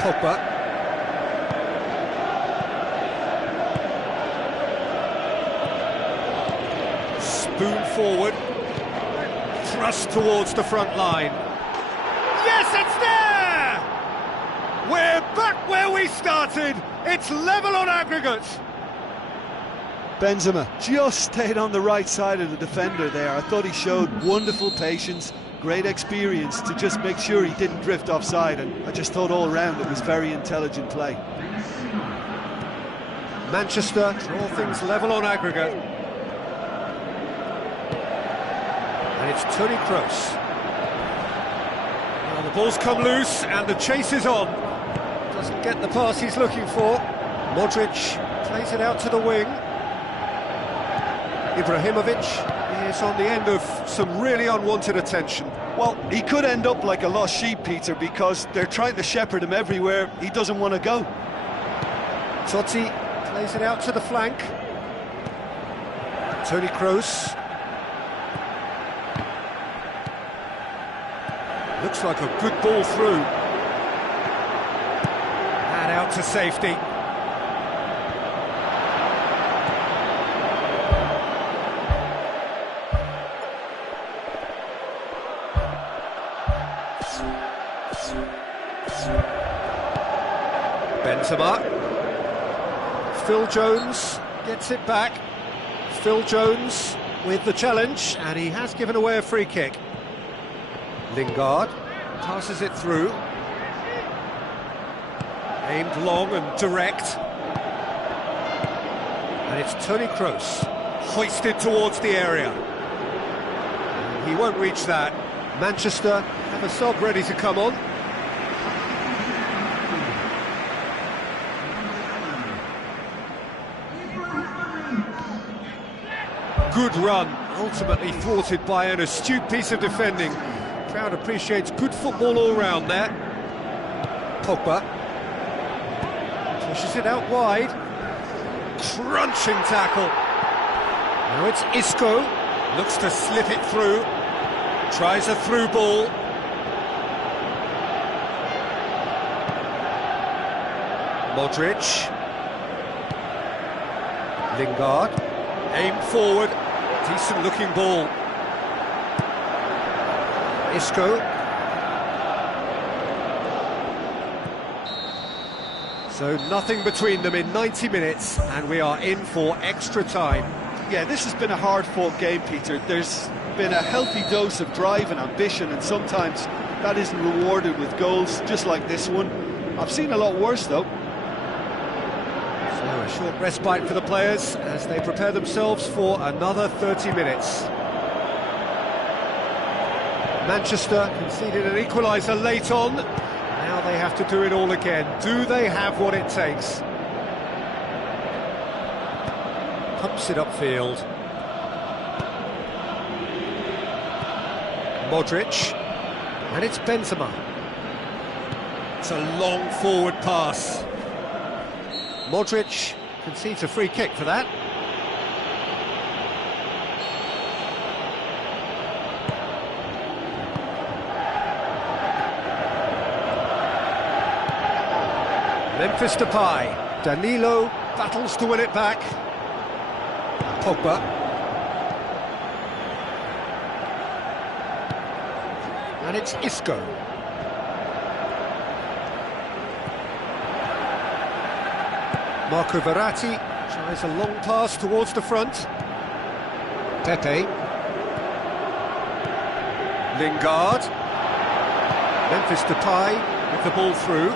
Pogba. Spoon forward, thrust towards the front line. Yes, it's there! We're back where we started. It's level on aggregate. Benzema just stayed on the right side of the defender there. I thought he showed wonderful patience, great experience to just make sure he didn't drift offside, and I just thought all around it was very intelligent play. Manchester draw things level on aggregate. And it's Toni Kroos. Well, the ball's come loose and the chase is on. Doesn't get the pass he's looking for. Modric plays it out to the wing. Ibrahimovic is on the end of some really unwanted attention. Well, he could end up like a lost sheep, Peter, because they're trying to shepherd him everywhere he doesn't want to go. Totti plays it out to the flank. Toni Kroos. Looks like a good ball through. And out to safety. Benzema. Phil Jones gets it back. Phil Jones with the challenge, and he has given away a free kick. Lingard passes it through. Aimed long and direct. And it's Toni Kroos, hoisted towards the area. He won't reach that. Manchester have a sub ready to come on. Good run, ultimately thwarted by an astute piece of defending. Crowd appreciates good football all round there. Pogba pushes it out wide. Crunching tackle. Now it's Isco, looks to slip it through. Tries a through ball. Modric. Lingard. Aimed forward. Decent looking ball. Isco. So nothing between them in 90 minutes, and we are in for extra time. Yeah, this has been a hard-fought game, Peter. There's been a healthy dose of drive and ambition, and sometimes that isn't rewarded with goals, just like this one. I've seen a lot worse, though. So a short respite for the players as they prepare themselves for another 30 minutes. Manchester conceded an equaliser late on. Now they have to do it all again. Do they have what it takes? Pumps it upfield. Modric. And it's Benzema. It's a long forward pass. Modric concedes a free kick for that. Memphis Depay. Danilo battles to win it back. Pogba. And it's Isco. Marco Verratti tries a long pass towards the front. Pepe. Lingard. Memphis Depay with the ball through.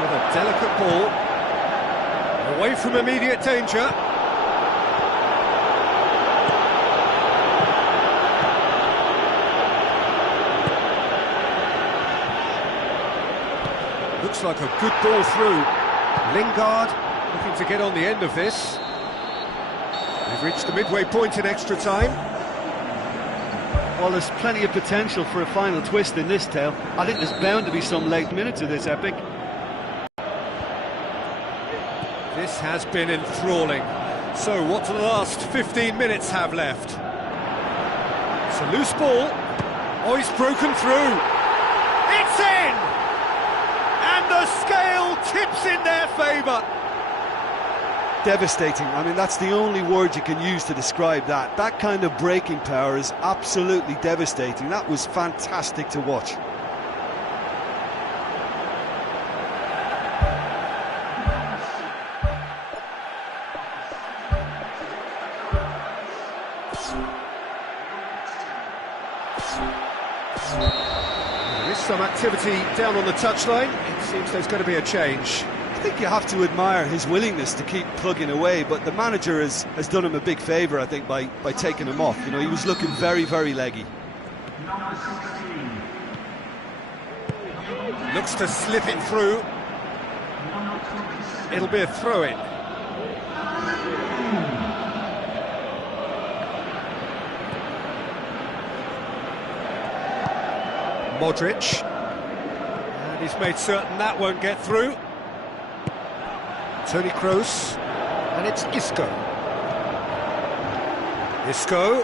With a delicate ball. Away from immediate danger. Looks like a good ball through. Lingard looking to get on the end of this. They've reached the midway point in extra time. Well, there's plenty of potential for a final twist in this tale. I think there's bound to be some late minutes of this epic. This has been enthralling. So what do the last 15 minutes have left? It's a loose ball. Oh, he's broken through. It's in! And the scale tips in their favour. Devastating. I mean, that's the only word you can use to describe that. That kind of breaking power is absolutely devastating. That was fantastic to watch. There is some activity down on the touchline. It seems there's going to be a change. I think you have to admire his willingness to keep plugging away, but the manager has done him a big favour, I think, by taking him off. You know, he was looking very, very leggy. Looks to slip it through. It'll be a throw-in. Modric. And he's made certain that won't get through. Toni Kroos, and it's Isco. Isco.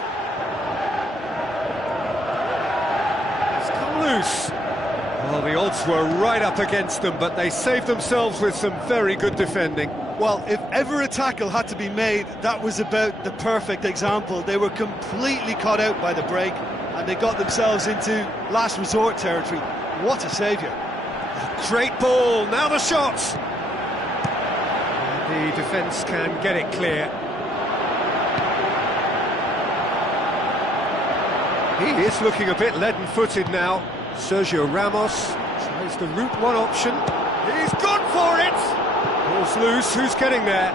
It's come loose. Well, the odds were right up against them, but they saved themselves with some very good defending. Well, if ever a tackle had to be made, that was about the perfect example. They were completely caught out by the break, and they got themselves into last resort territory. What a saviour. Great ball, now the shots. The defence can get it clear. He is looking a bit leaden-footed now. Sergio Ramos tries the route one option. He's gone for it! Ball's loose, who's getting there?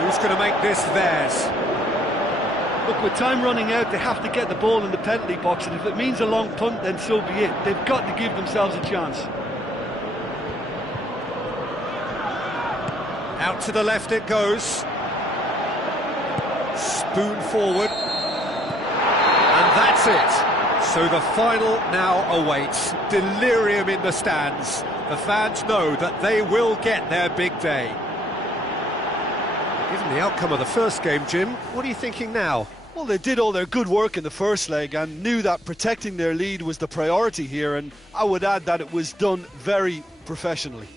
Who's going to make this theirs? Look, with time running out, they have to get the ball in the penalty box, and if it means a long punt, then so be it. They've got to give themselves a chance. Out to the left it goes. Spoon forward. And that's it. So the final now awaits. Delirium in the stands. The fans know that they will get their big day. Given the outcome of the first game, Jim, what are you thinking now? Well, they did all their good work in the first leg and knew that protecting their lead was the priority here, and I would add that it was done very professionally.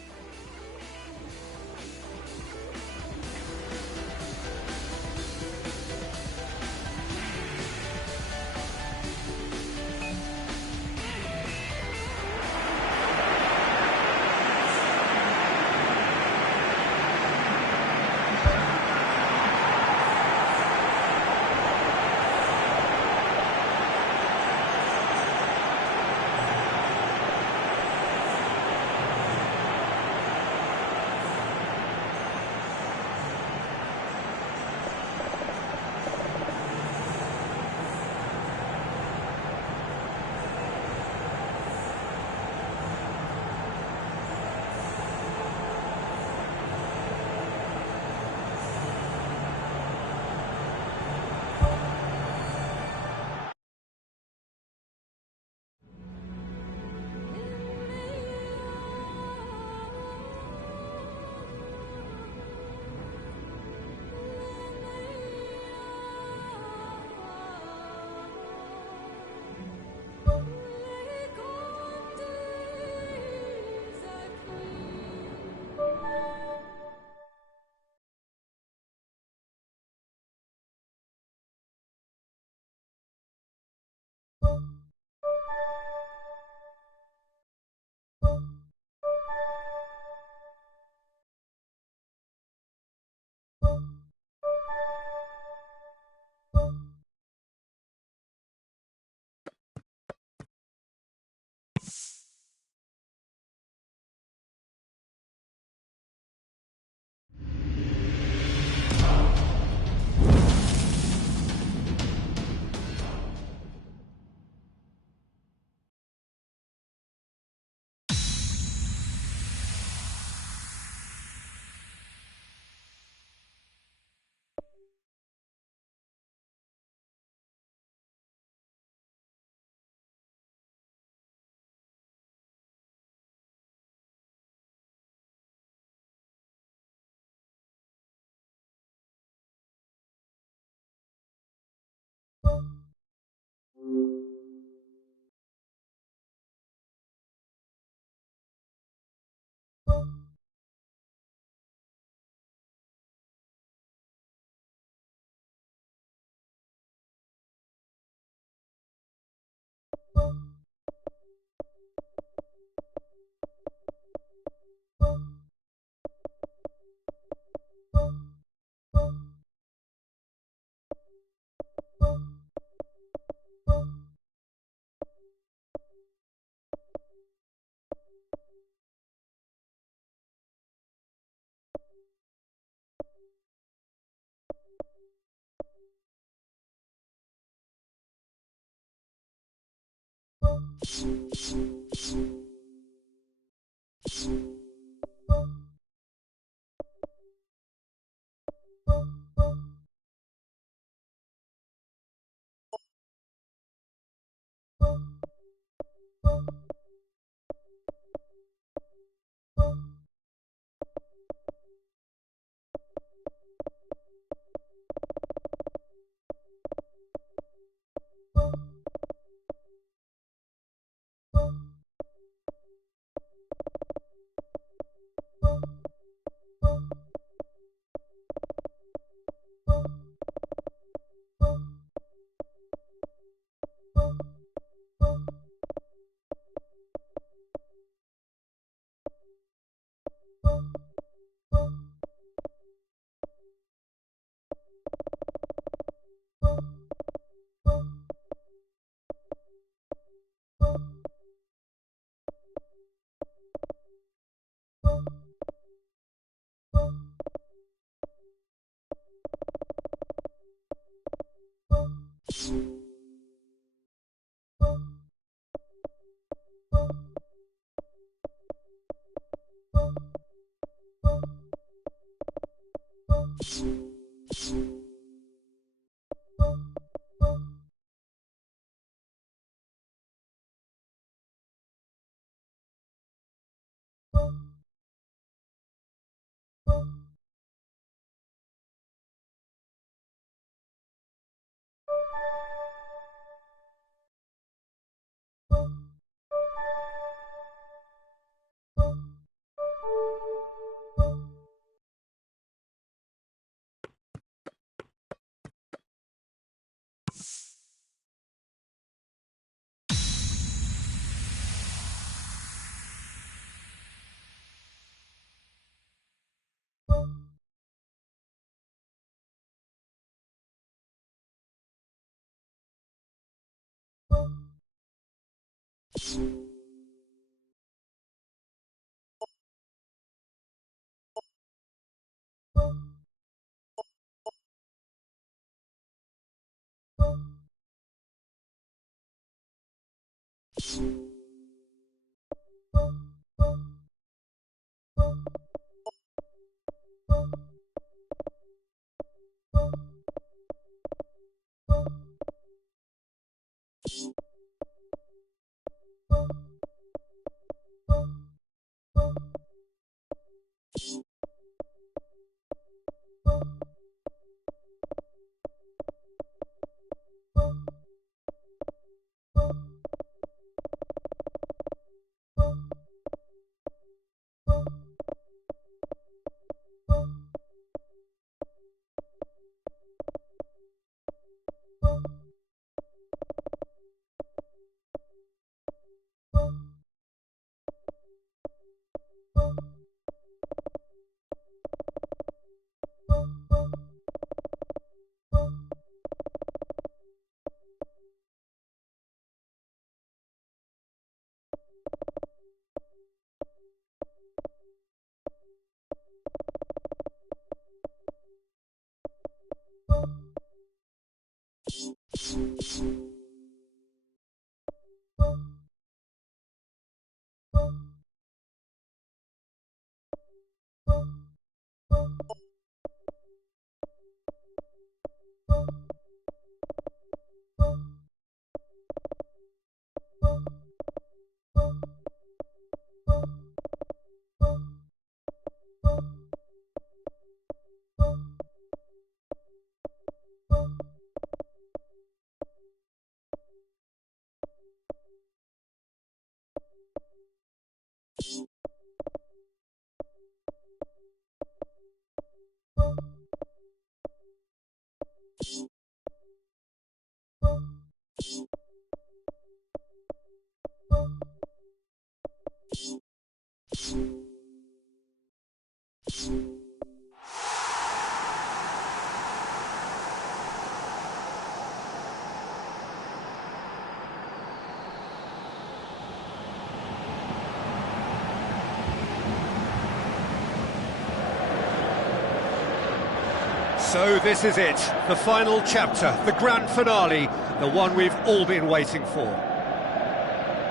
So this is it, the final chapter, the grand finale, the one we've all been waiting for.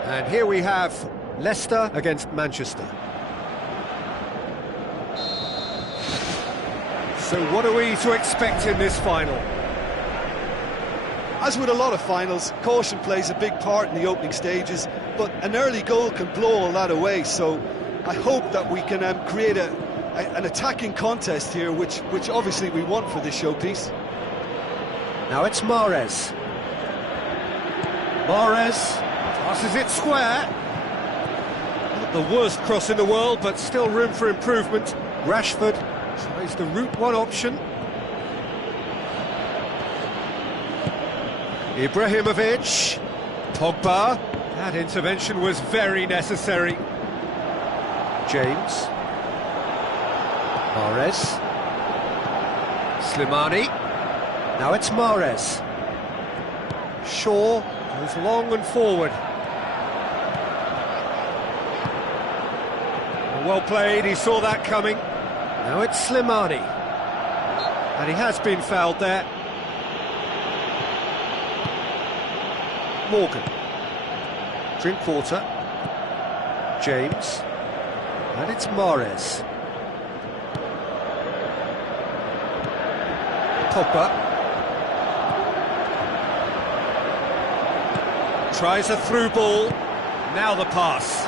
And here we have Leicester against Manchester. So what are we to expect in this final? As with a lot of finals, caution plays a big part in the opening stages, but an early goal can blow all that away, so I hope that we can create an attacking contest here, which obviously we want for this showpiece. Now it's Mahrez. Mahrez passes it square. Not the worst cross in the world, but still room for improvement. Rashford tries the route one option. Ibrahimovic. Pogba. That intervention was very necessary. James. Mahrez. Slimani. Now it's Mahrez. Shaw goes long and forward. Well played, he saw that coming. Now it's Slimani. And he has been fouled there. Morgan. Drinkwater. James. And it's Mahrez. Pogba. Tries a through ball. Now the pass.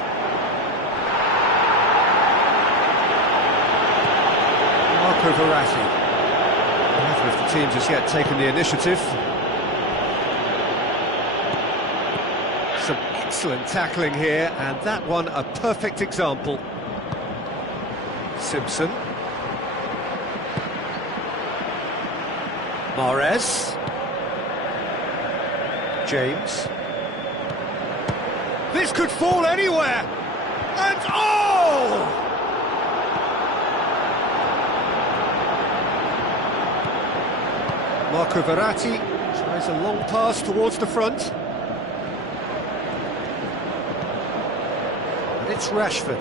Marco Verratti. Neither of the teams has yet taken the initiative. Some excellent tackling here, and that one a perfect example. Simpson. Mahrez. James. This could fall anywhere! And oh! Marco Verratti tries a long pass towards the front. And it's Rashford.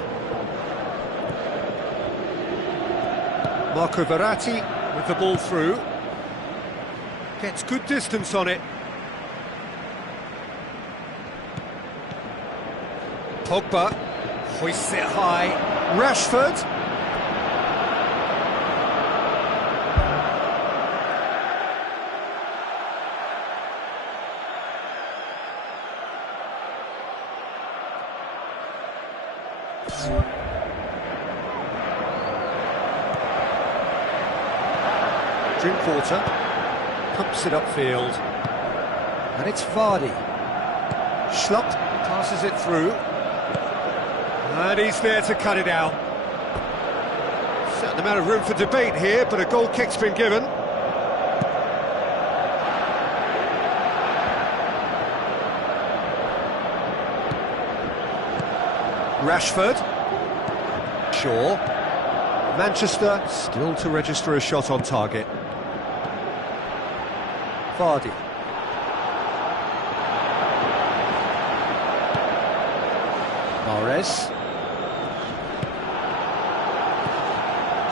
Marco Verratti with the ball through. Gets good distance on it. Pogba hoists it high. Rashford. Drinkwater pumps it upfield. And it's Vardy. Schlupp passes it through. And he's there to cut it out. Certain amount of room for debate here, but a goal kick's been given. Rashford. Shaw. Manchester still to register a shot on target. Vardy. Mahrez.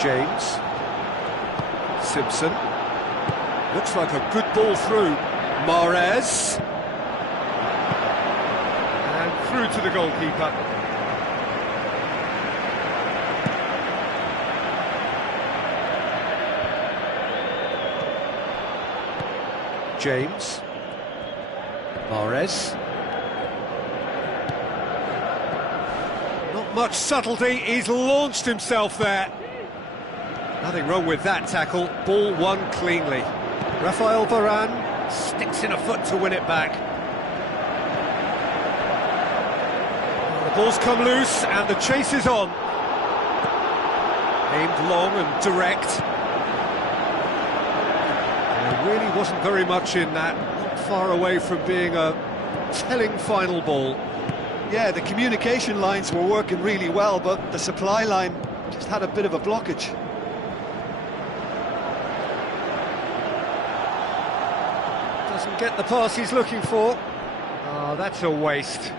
James. Simpson. Looks like a good ball through. Mahrez. And through to the goalkeeper. James. Mahrez. Not much subtlety, he's launched himself there. Nothing wrong with that tackle, ball won cleanly. Rafael Varane sticks in a foot to win it back. The ball's come loose and the chase is on. Aimed long and direct. There really wasn't very much in that, not far away from being a telling final ball. Yeah, the communication lines were working really well, but the supply line just had a bit of a blockage. Doesn't get the pass he's looking for. Oh, that's a waste.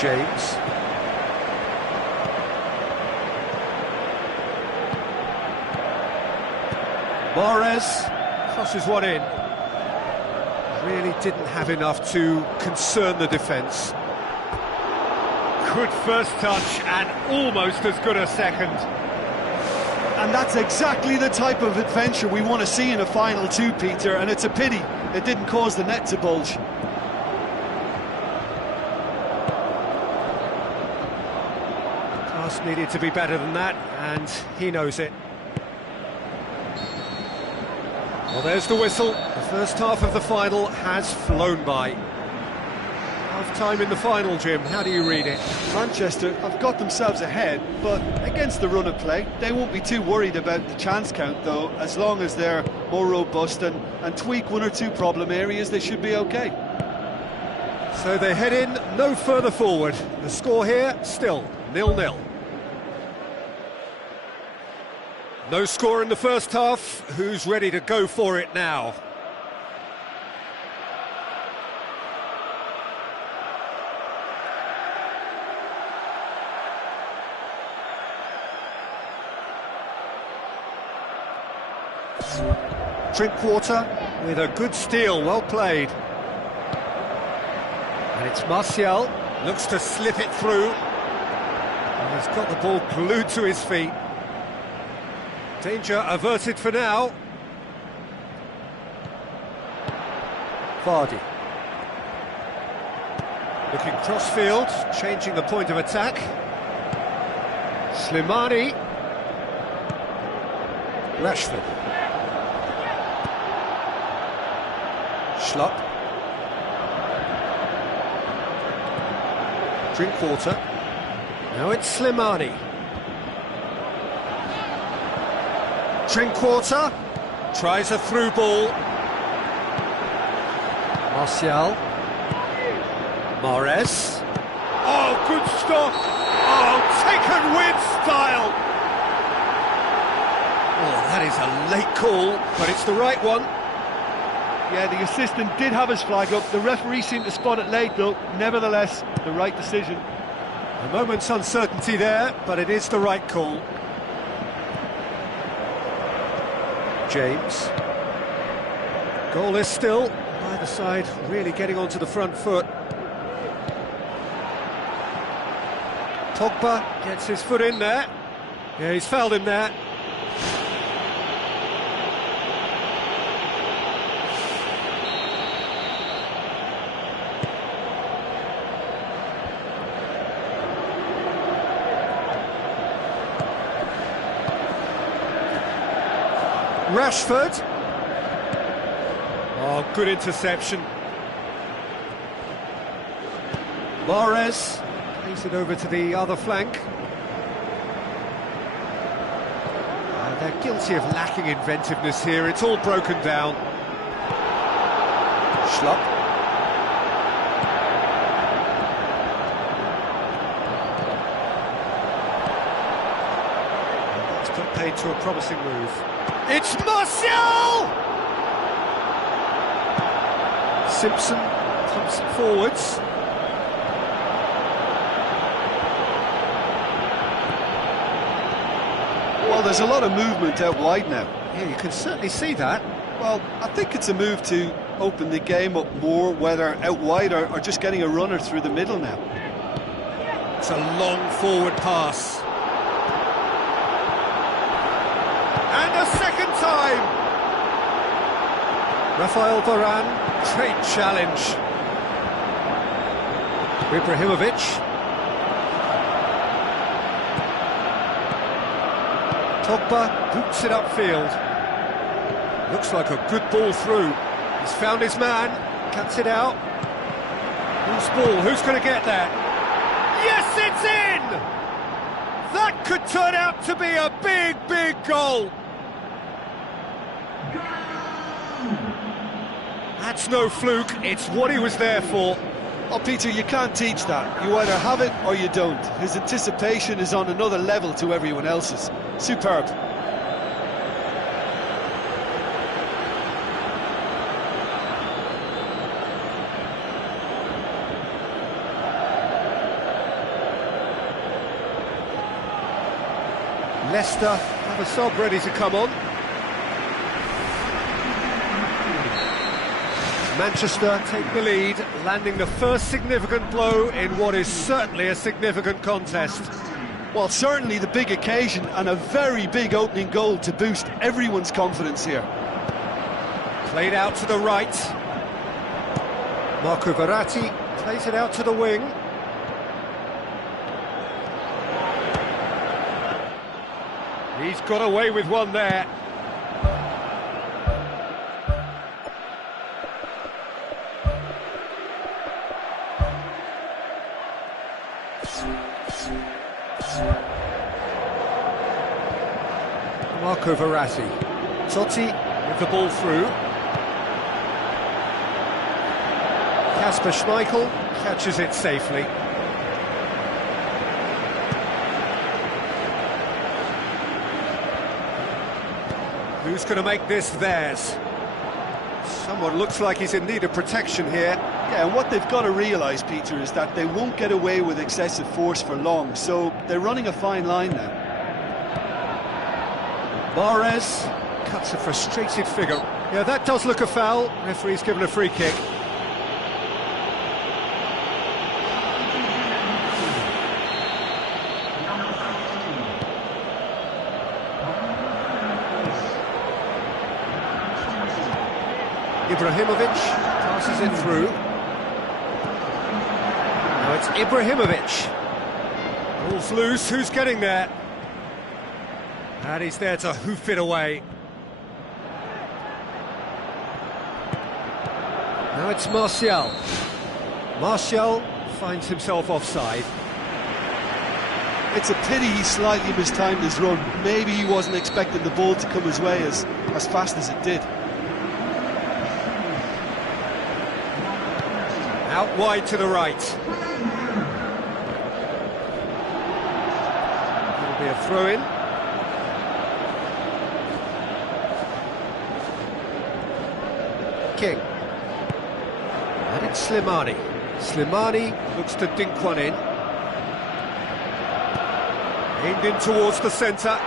James. Mahrez crosses one in. Really didn't have enough to concern the defence. Good first touch and almost as good a second. And that's exactly the type of adventure we want to see in a final two, Peter, and it's a pity it didn't cause the net to bulge. Pass needed to be better than that, and he knows it. Well, there's the whistle. The first half of the final has flown by. Half-time in the final, Jim. How do you read it? Manchester have got themselves ahead, but against the run of play, they won't be too worried about the chance count, though. As long as they're more robust and tweak one or two problem areas, they should be okay. So they head in no further forward. The score here, still 0-0. No score in the first half. Who's ready to go for it now? Drinkwater with a good steal, well played. And it's Martial, looks to slip it through. And he's got the ball glued to his feet. Danger averted for now. Vardy. Looking crossfield, changing the point of attack. Slimani. Rashford. Schlupp. Drinkwater. Now it's Slimani. Drinkwater tries a through ball. Martial. Mahrez. Oh, good stop. Oh, taken with style. Oh, that is a late call, but it's the right one. Yeah, the assistant did have his flag up. The referee seemed to spot it late, though. Nevertheless, the right decision. A moment's uncertainty there, but it is the right call. James. Goalless still. Either side really getting onto the front foot. Pogba gets his foot in there. Yeah, he's fouled him there. Rashford. Oh, good interception. Mahrez plays it over to the other flank. They're guilty of lacking inventiveness here. It's all broken down. Schlupp. That's put paid to a promising move. It's Martial! Simpson pumps it forwards. Well, there's a lot of movement out wide now. Yeah, you can certainly see that. Well, I think it's a move to open the game up more, whether out wide or just getting a runner through the middle now. It's a long forward pass. And a second time! Rafael Varane, great challenge. Ibrahimovic. Pogba boots it upfield. Looks like a good ball through. He's found his man, cuts it out. Who's ball? Who's going to get that? Yes, it's in! That could turn out to be a big, big goal. That's no fluke, it's what he was there for. Oh, Peter, you can't teach that. You either have it or you don't. His anticipation is on another level to everyone else's. Superb. Leicester have a sub ready to come on. Manchester take the lead, landing the first significant blow in what is certainly a significant contest. Well, certainly the big occasion and a very big opening goal to boost everyone's confidence here. Played out to the right. Marco Verratti plays it out to the wing. He's got away with one there. Marco Verratti. Totti with the ball through. Kasper Schmeichel catches it safely. Who's going to make this theirs? Someone looks like he's in need of protection here. Yeah, and what they've got to realise, Peter, is that they won't get away with excessive force for long, so they're running a fine line now. Mahrez cuts a frustrated figure. Yeah, that does look a foul. Referee's given a free kick. Ibrahimovic passes it through. Now it's Ibrahimovic. Ball's loose, who's getting there? And he's there to hoof it away. Now it's Martial. Martial finds himself offside. It's a pity he slightly mistimed his run. Maybe he wasn't expecting the ball to come his way as fast as it did. Out wide to the right. It'll be a throw-in. King. And it's Slimani. Slimani looks to dink one in. Aimed in towards the centre.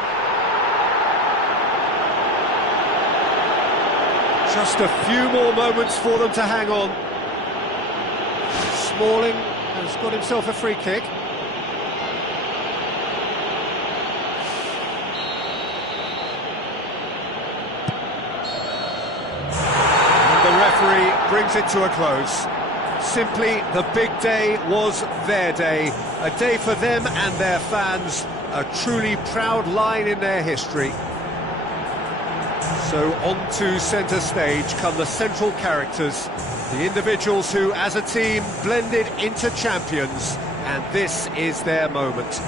Just a few more moments for them to hang on. Smalling has got himself a free kick. And the referee brings it to a close. Simply, the big day was their day. A day for them and their fans. A truly proud line in their history. So on to centre stage come the central characters, the individuals who, as a team, blended into champions, and this is their moment.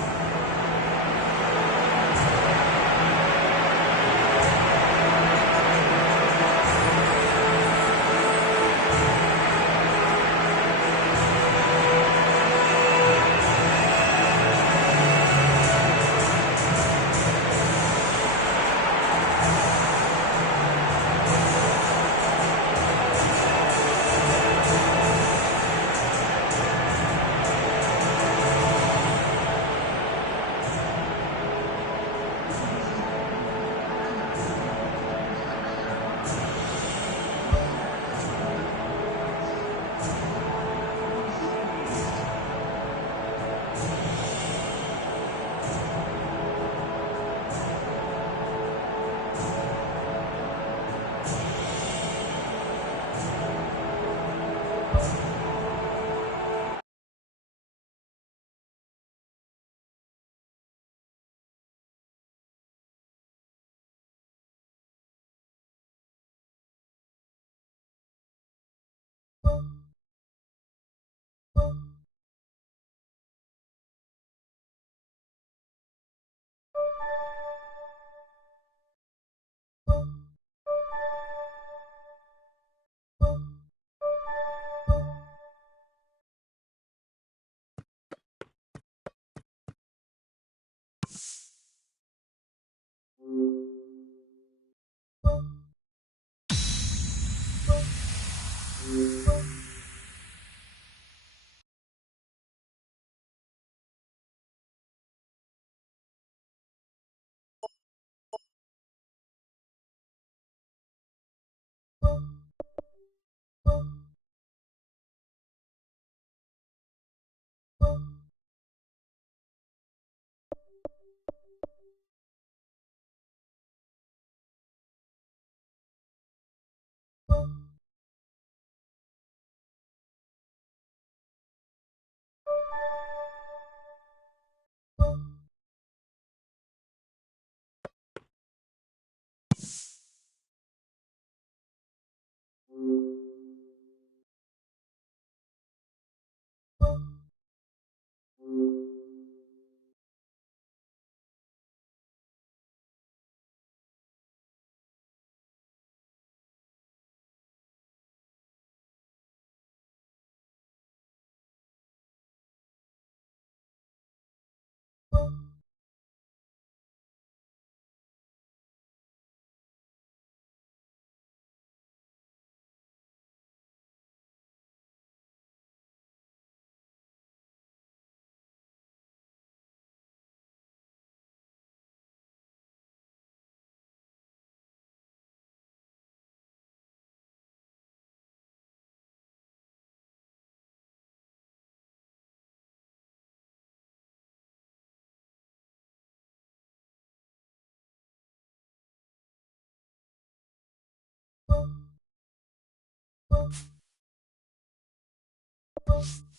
you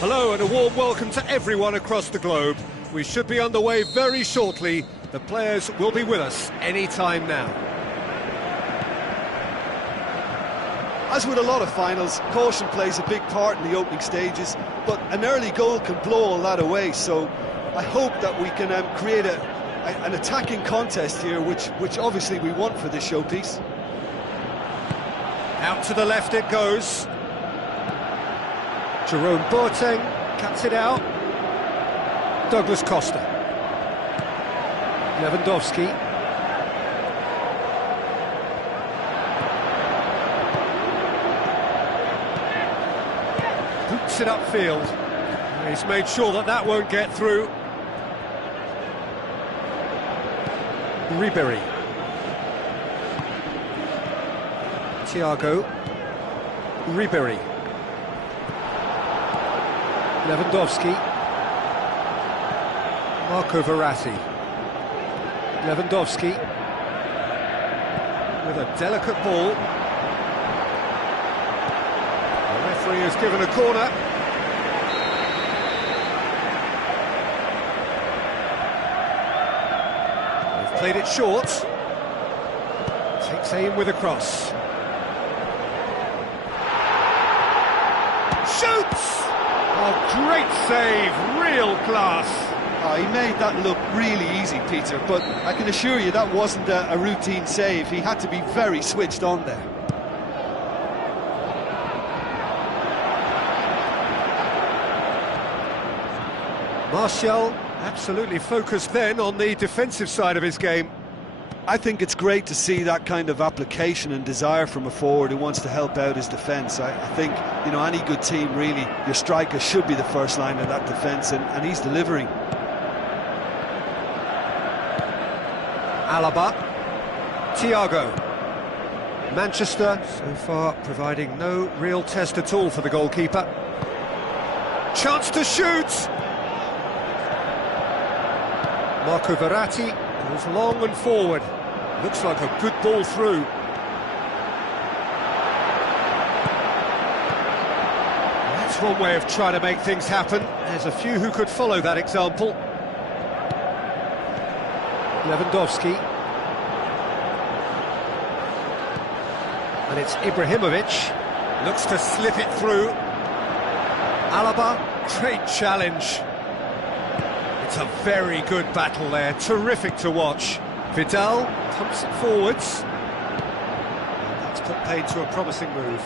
Hello and a warm welcome to everyone across the globe. We should be underway very shortly. The players will be with us any time now. As with a lot of finals, caution plays a big part in the opening stages, but an early goal can blow all that away, so I hope that we can create an attacking contest here, which obviously we want for this showpiece. Out to the left it goes. Jerome Boateng cuts it out. Douglas Costa. Lewandowski. Boots it upfield. He's made sure that that won't get through. Ribery. Thiago. Ribery. Lewandowski. Marco Verratti. Lewandowski with a delicate ball. The referee has given a corner. They've played it short. Takes aim with a cross. Shoots! Oh, great save, real class. Oh, he made that look really easy, Peter, but I can assure you that wasn't a routine save. He had to be very switched on there. Martial absolutely focused then on the defensive side of his game. I think it's great to see that kind of application and desire from a forward who wants to help out his defence. I think, you know, any good team, really, your striker should be the first line of that defence, and he's delivering. Alaba. Thiago. Manchester, so far, providing no real test at all for the goalkeeper. Chance to shoot! Marco Verratti goes long and forward. Looks like a good ball through. That's one way of trying to make things happen. There's a few who could follow that example. Lewandowski. And it's Ibrahimovic. Looks to slip it through. Alaba, great challenge. It's a very good battle there, terrific to watch. Vidal pumps it forwards. And that's put paid to a promising move.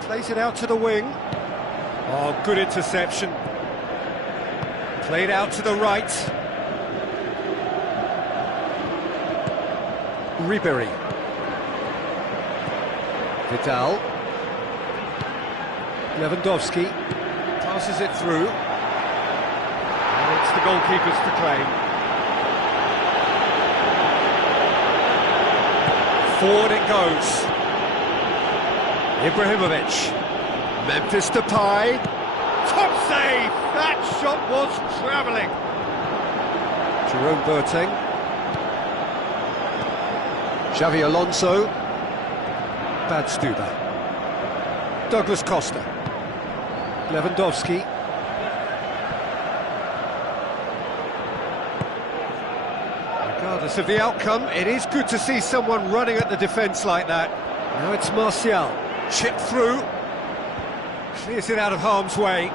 Plays it out to the wing. Oh, good interception. Played out to the right. Ribery. Vidal. Lewandowski. Passes it through. And it's the goalkeeper's to claim. Forward it goes. Ibrahimovic. Memphis Depay. Top save! That shot was travelling. Jerome Boateng. Xavi Alonso. Badstuber. Douglas Costa. Lewandowski. Regardless of the outcome, it is good to see someone running at the defence like that. Now it's Martial. Chipped through. Clears it out of harm's way.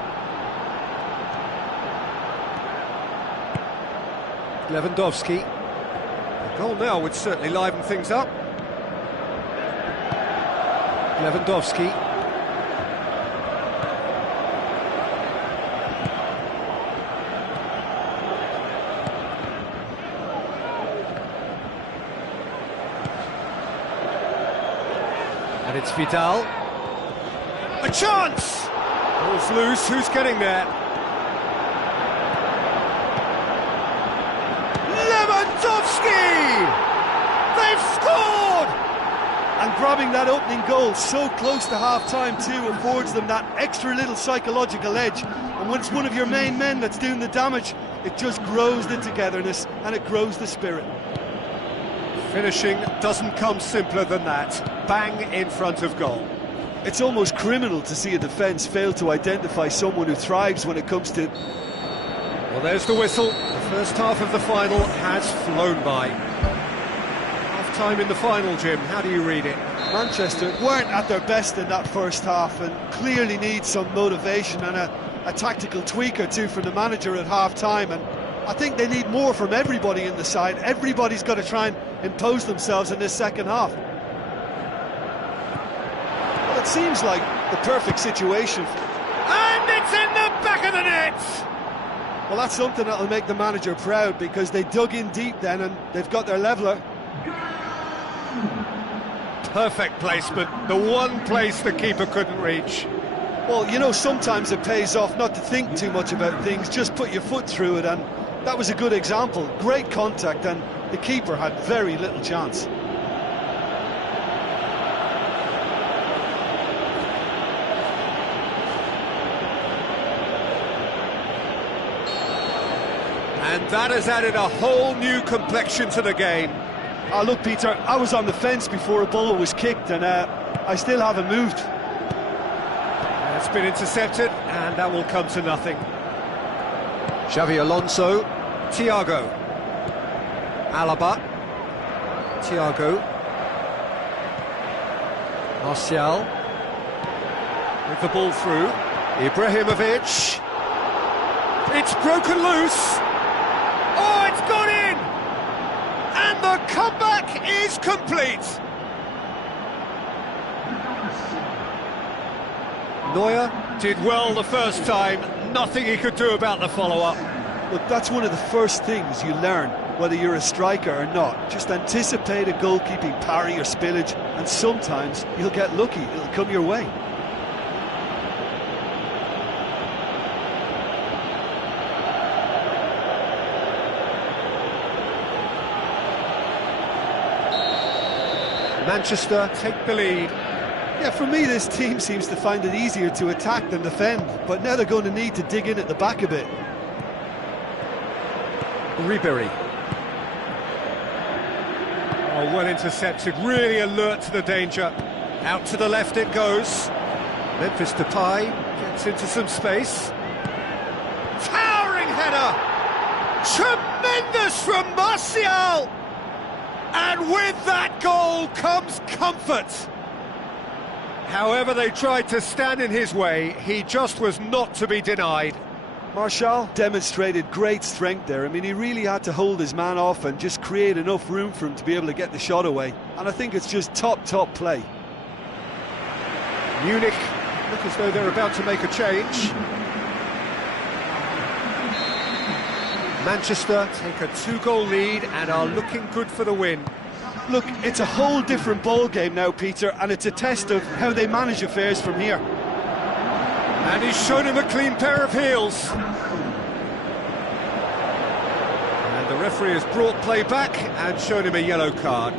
Lewandowski. A goal now would certainly liven things up. Lewandowski. And it's Vidal. A chance! Ball's loose, who's getting there? Lewandowski! They've scored! And grabbing that opening goal so close to half-time too affords them that extra little psychological edge. And when it's one of your main men that's doing the damage, it just grows the togetherness and it grows the spirit. Finishing doesn't come simpler than that. Bang in front of goal. It's almost criminal to see a defence fail to identify someone who thrives when it comes to... Well, there's the whistle. The first half of the final has flown by. Half-time in the final, Jim. How do you read it? Manchester weren't at their best in that first half and clearly need some motivation and a tactical tweak or two from the manager at half-time. And I think they need more from everybody in the side. Everybody's got to try and impose themselves in this second half. Well, it seems like the perfect situation. And it's in the back of the net! Well, that's something that'll make the manager proud because they dug in deep then and they've got their leveller. Perfect placement, the one place the keeper couldn't reach. Well, you know, sometimes it pays off not to think too much about things, just put your foot through it, and that was a good example. Great contact, and the keeper had very little chance. And that has added a whole new complexion to the game. Oh, look, Peter, I was on the fence before a ball was kicked, and I still haven't moved. It's been intercepted, and that will come to nothing. Xavi Alonso, Thiago, Alaba, Thiago, Martial, with the ball through, Ibrahimovic, it's broken loose, oh, it's gone in, and the comeback is complete. Neuer did well the first time, nothing he could do about the follow-up. Look, that's one of the first things you learn, whether you're a striker or not. Just anticipate a goalkeeping parry or spillage, and sometimes you'll get lucky, it'll come your way. Manchester take the lead. Yeah, for me, this team seems to find it easier to attack than defend, but now they're going to need to dig in at the back a bit. Ribery. Oh, well intercepted, really alert to the danger. Out to the left it goes. Memphis Depay gets into some space. Towering header! Tremendous from Martial! And with that goal comes comfort. However they tried to stand in his way, he just was not to be denied. Martial demonstrated great strength there. I mean, he really had to hold his man off and just create enough room for him to be able to get the shot away. And I think it's just top play. Munich look as though they're about to make a change. Manchester take a 2-goal lead and are looking good for the win. Look, it's a whole different ball game now, Peter, and it's a test of how they manage affairs from here. And he's shown him a clean pair of heels. And the referee has brought play back and shown him a yellow card.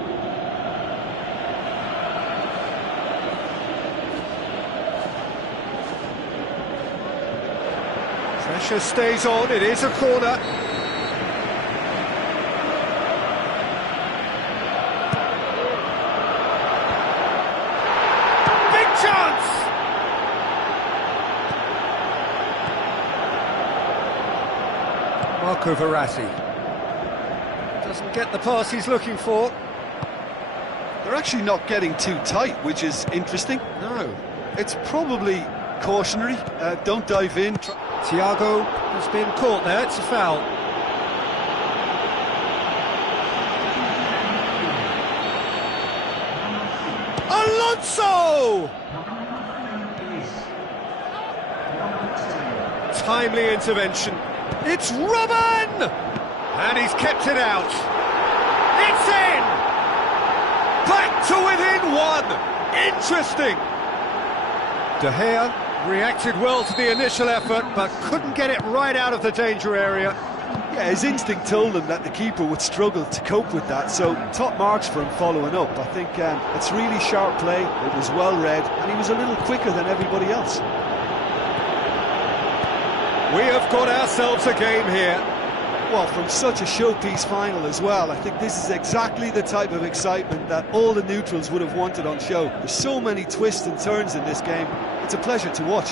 Pressure stays on, it is a corner. Marco Verratti doesn't get the pass he's looking for. They're actually not getting too tight, which is interesting. No. It's probably cautionary. Don't dive in. Thiago has been caught there, it's a foul. Alonso! Timely intervention. It's Robben! And he's kept it out. It's in! Back to within one! Interesting! De Gea Reacted well to the initial effort, but couldn't get it right out of the danger area. Yeah, his instinct told him that the keeper would struggle to cope with that, so top marks for him following up. I think it's really sharp play, it was well read, and he was a little quicker than everybody else. We have got ourselves a game here. Well, from such a showpiece final as well, I think this is exactly the type of excitement that all the neutrals would have wanted on show. There's so many twists and turns in this game, it's a pleasure to watch.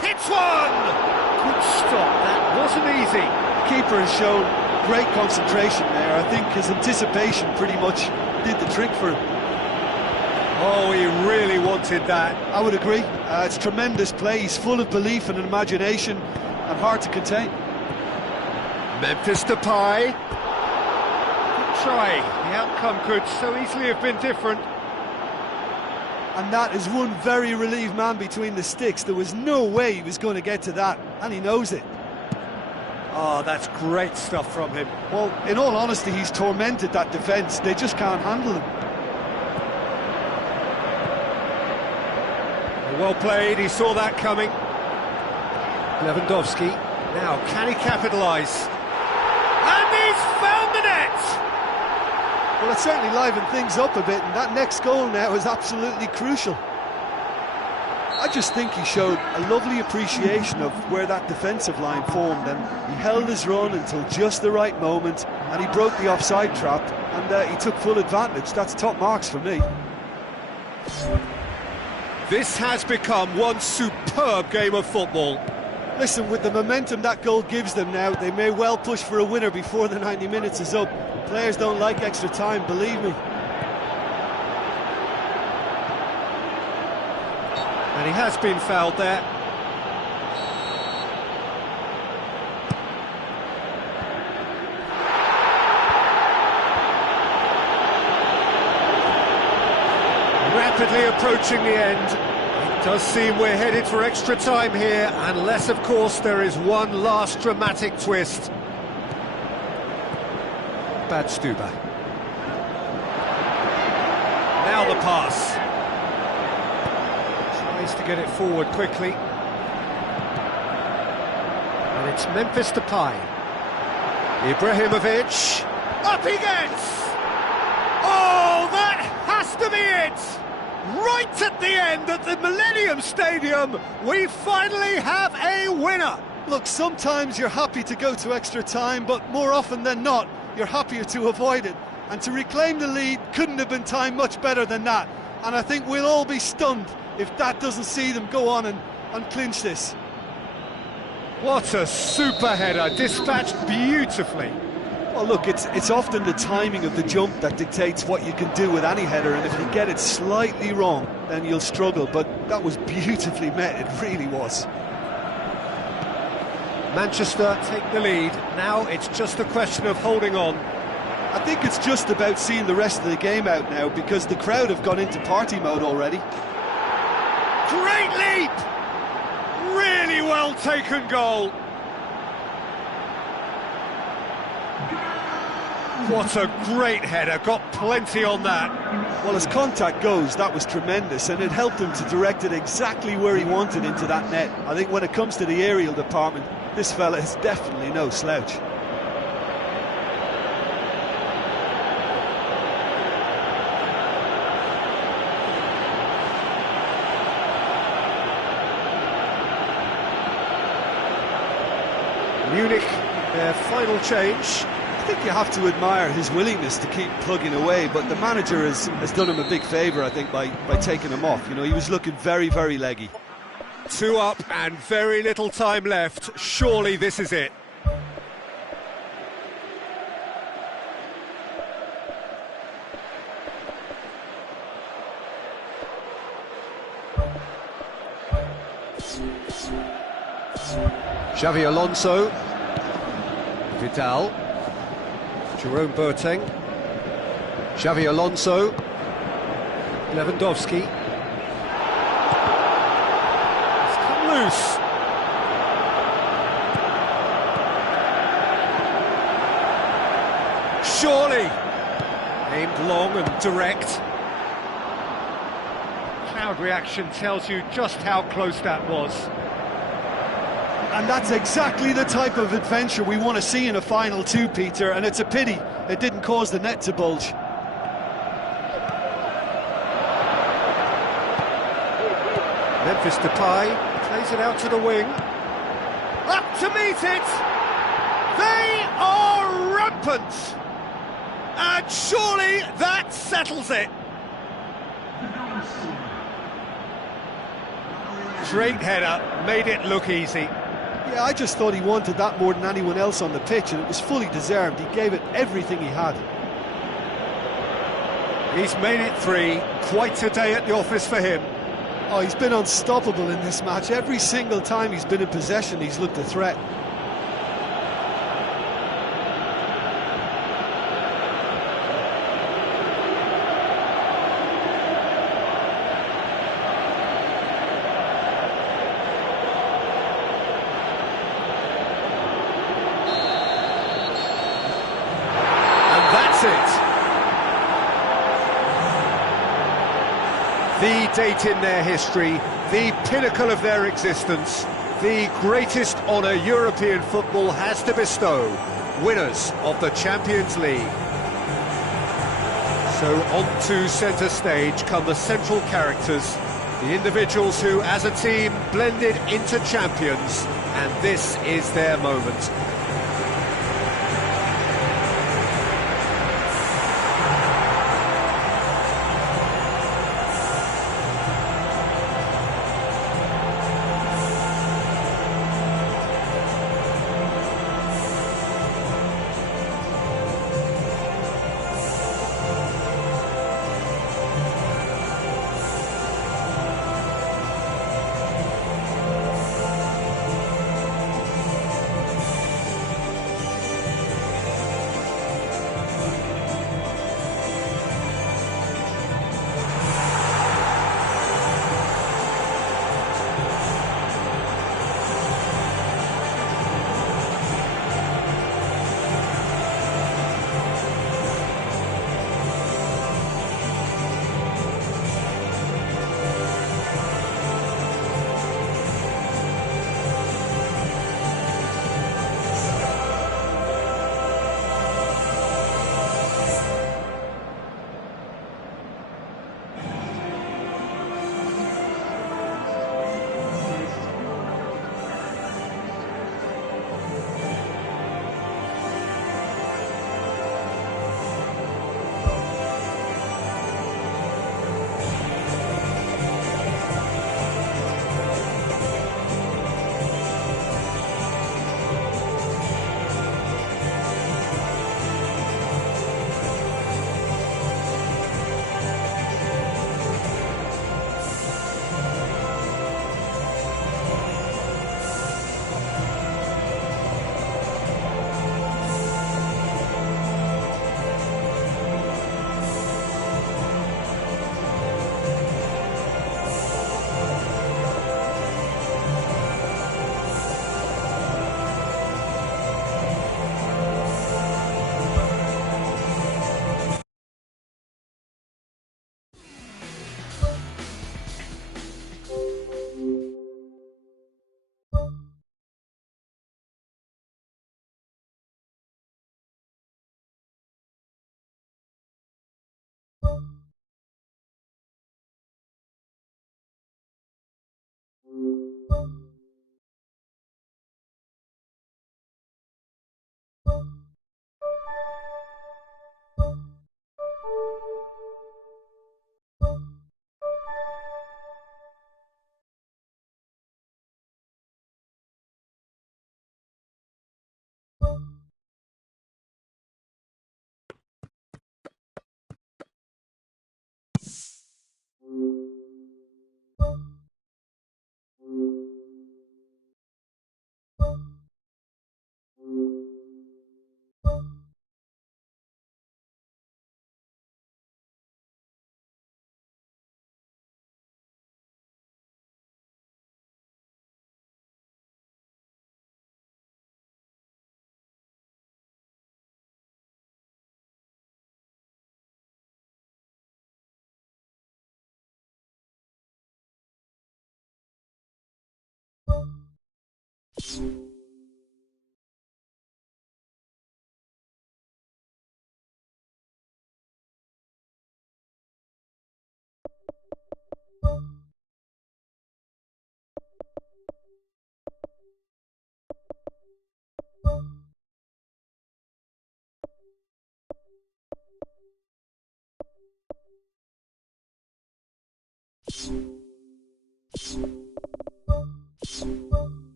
Hits one! Good stop, that wasn't easy. The keeper has shown great concentration there. I think his anticipation pretty much did the trick for him. Oh, he really wanted that. I would agree. It's tremendous play. He's full of belief and imagination and hard to contain. Memphis Depay. Good try. The outcome could so easily have been different. And that is one very relieved man between the sticks. There was no way he was going to get to that, and he knows it. Oh, that's great stuff from him. Well, in all honesty, he's tormented that defence. They just can't handle him. Well played, he saw that coming. Lewandowski, now can he capitalise? And he's found the net! Well, it certainly livened things up a bit, and that next goal now is absolutely crucial. I just think he showed a lovely appreciation of where that defensive line formed, and he held his run until just the right moment, and he broke the offside trap, and he took full advantage. That's top marks for me. This has become one superb game of football. Listen, with the momentum that goal gives them now, they may well push for a winner before the 90 minutes is up. Players don't like extra time, believe me. And he has been fouled there. Rapidly approaching the end. It does seem we're headed for extra time here, unless, of course, there is one last dramatic twist. Bad Stuber. Now the pass. Tries to get it forward quickly. And it's Memphis Depay. Ibrahimovic. Up he gets! Oh, that has to be it! Right at the end, at the Millennium Stadium, we finally have a winner! Look, sometimes you're happy to go to extra time, but more often than not, you're happier to avoid it. And to reclaim the lead couldn't have been timed much better than that. And I think we'll all be stunned if that doesn't see them go on and clinch this. What a super header, dispatched beautifully. Well, look, it's often the timing of the jump that dictates what you can do with any header, and if you get it slightly wrong, then you'll struggle. But that was beautifully met, it really was. Manchester take the lead. Now it's just a question of holding on. I think it's just about seeing the rest of the game out now, because the crowd have gone into party mode already. Great leap! Really well taken goal. What a great header, got plenty on that. Well, as contact goes, that was tremendous, and it helped him to direct it exactly where he wanted into that net. I think when it comes to the aerial department, this fella is definitely no slouch. Munich, their final change. I think you have to admire his willingness to keep plugging away, but the manager has done him a big favour, I think, by taking him off. You know, he was looking very, very leggy. 2 up and very little time left. Surely this is it. Xavi Alonso. Vidal. Jerome Boateng. Xavi Alonso. Lewandowski. It's come loose. Surely. Aimed long and direct. crowd reaction tells you just how close that was. And that's exactly the type of adventure we want to see in a final two, Peter, and it's a pity it didn't cause the net to bulge. Memphis Depay plays it out to the wing. Up to meet it! They are rampant! And surely that settles it! Great header, made it look easy. Yeah, I just thought he wanted that more than anyone else on the pitch, and it was fully deserved. He gave it everything he had. He's made it 3, quite a day at the office for him. Oh, he's been unstoppable in this match. Every single time he's been in possession, he's looked a threat. The date in their history, the pinnacle of their existence, the greatest honour European football has to bestow, winners of the Champions League. So onto centre stage come the central characters, the individuals who, as a team, blended into champions, and this is their moment.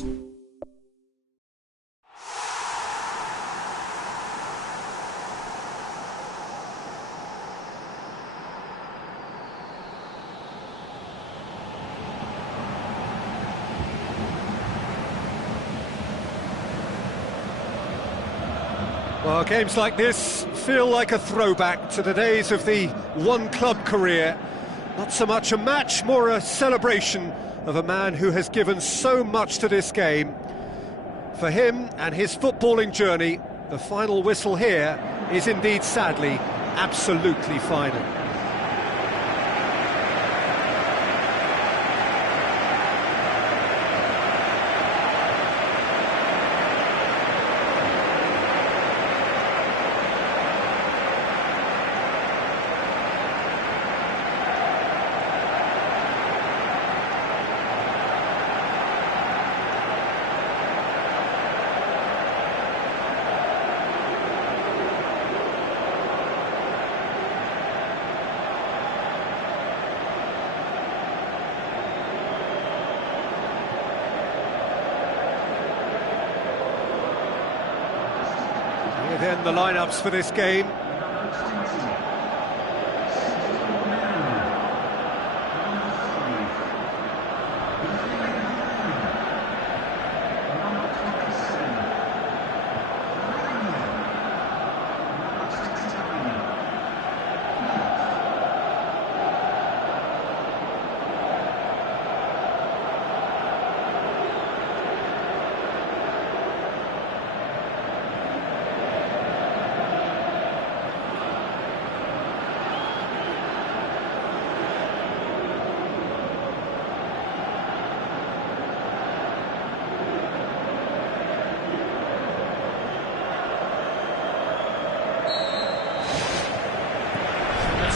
Well, games like this feel like a throwback to the days of the one-club career. Not so much a match, more a celebration of a man who has given so much to this game. For him and his footballing journey, the final whistle here is indeed, sadly, absolutely final. Then the lineups for this game.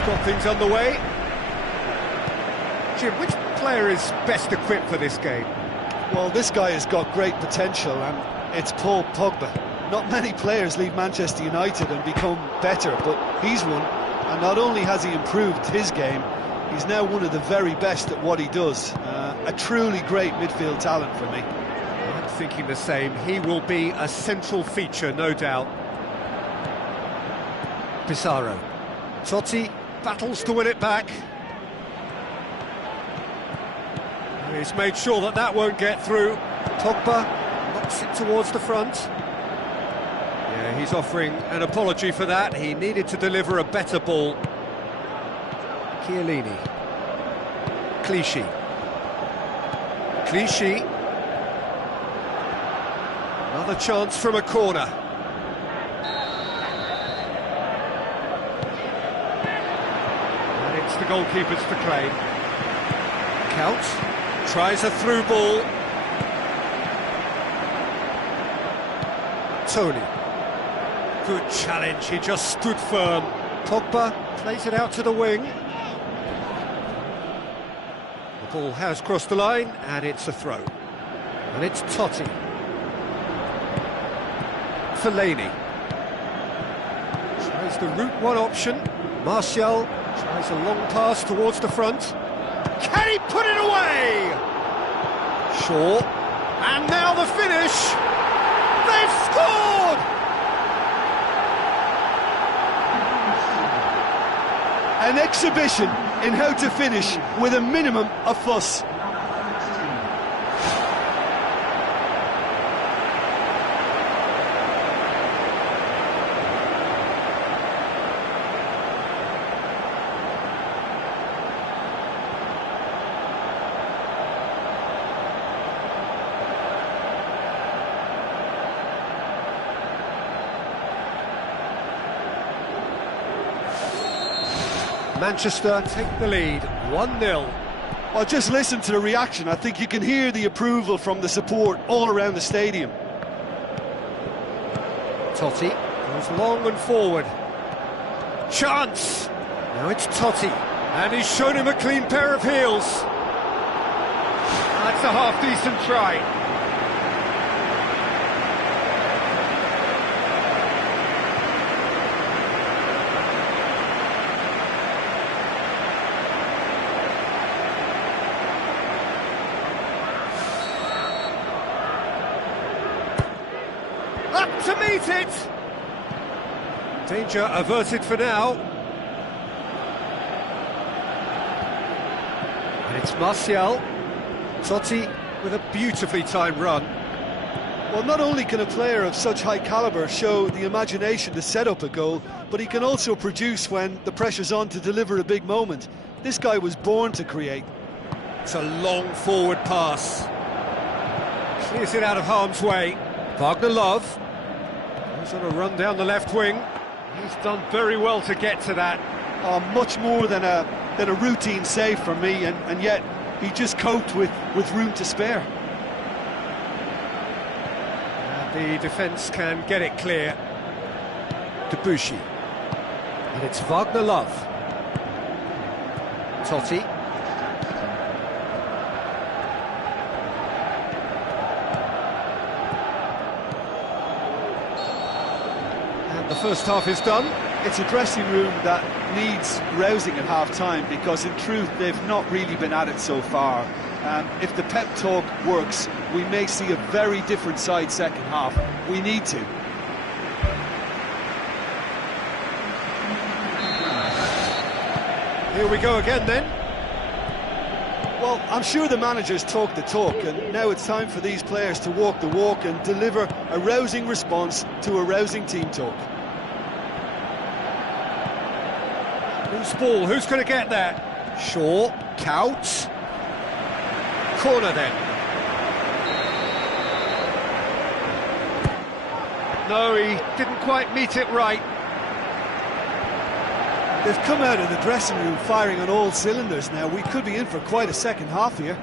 Got things on the way. Jim, which player is best equipped for this game? Well, this guy has got great potential, and it's Paul Pogba. Not many players leave Manchester United and become better, but he's one, and not only has he improved his game, he's now one of the very best at what he does. A truly great midfield talent for me. I'm thinking the same. He will be a central feature, no doubt. Pizarro. Totti battles to win it back. He's made sure that that won't get through. Pogba knocks it towards the front. Yeah, he's offering an apology for that. He needed to deliver a better ball. Chiellini. Clichy. Clichy. Another chance from a corner. The goalkeepers to claim. Count tries a through ball. Tony. Good challenge, he just stood firm. Pogba plays it out to the wing. The ball has crossed the line and it's a throw. And it's Totti. Fellaini. Tries the route one option. Martial tries a long pass towards the front. Can he put it away? Shaw. And now the finish. They've scored! An exhibition in how to finish with a minimum of fuss. Manchester take the lead, 1-0. Well, just listen to the reaction. I think you can hear the approval from the support all around the stadium. Totti goes long and forward. Chance! Now it's Totti, and he's shown him a clean pair of heels. That's a half-decent try. to meet it! Danger averted for now. And it's Martial. Totti with a beautifully timed run. Well, not only can a player of such high calibre show the imagination to set up a goal, but he can also produce when the pressure's on to deliver a big moment. This guy was born to create. It's a long forward pass. Clears it out of harm's way. Wagner Love goes on a run down the left wing. He's done very well to get to that. Oh, much more than a routine save for me, and yet he just coped with room to spare. The defence can get it clear. Debuchy. And it's Wagner Love. Totti. And the first half is done. It's a dressing room that needs rousing at half-time, because in truth they've not really been at it so far. If the pep talk works, we may see a very different side second half. We need to. Here we go again then. Well, I'm sure the managers talk the talk, and now it's time for these players to walk the walk and deliver a rousing response to a rousing team talk. Loose ball, who's going to get there? Shaw, Couch. Corner then. No, he didn't quite meet it right. They've come out of the dressing room firing on all cylinders now. We could be in for quite a second half here.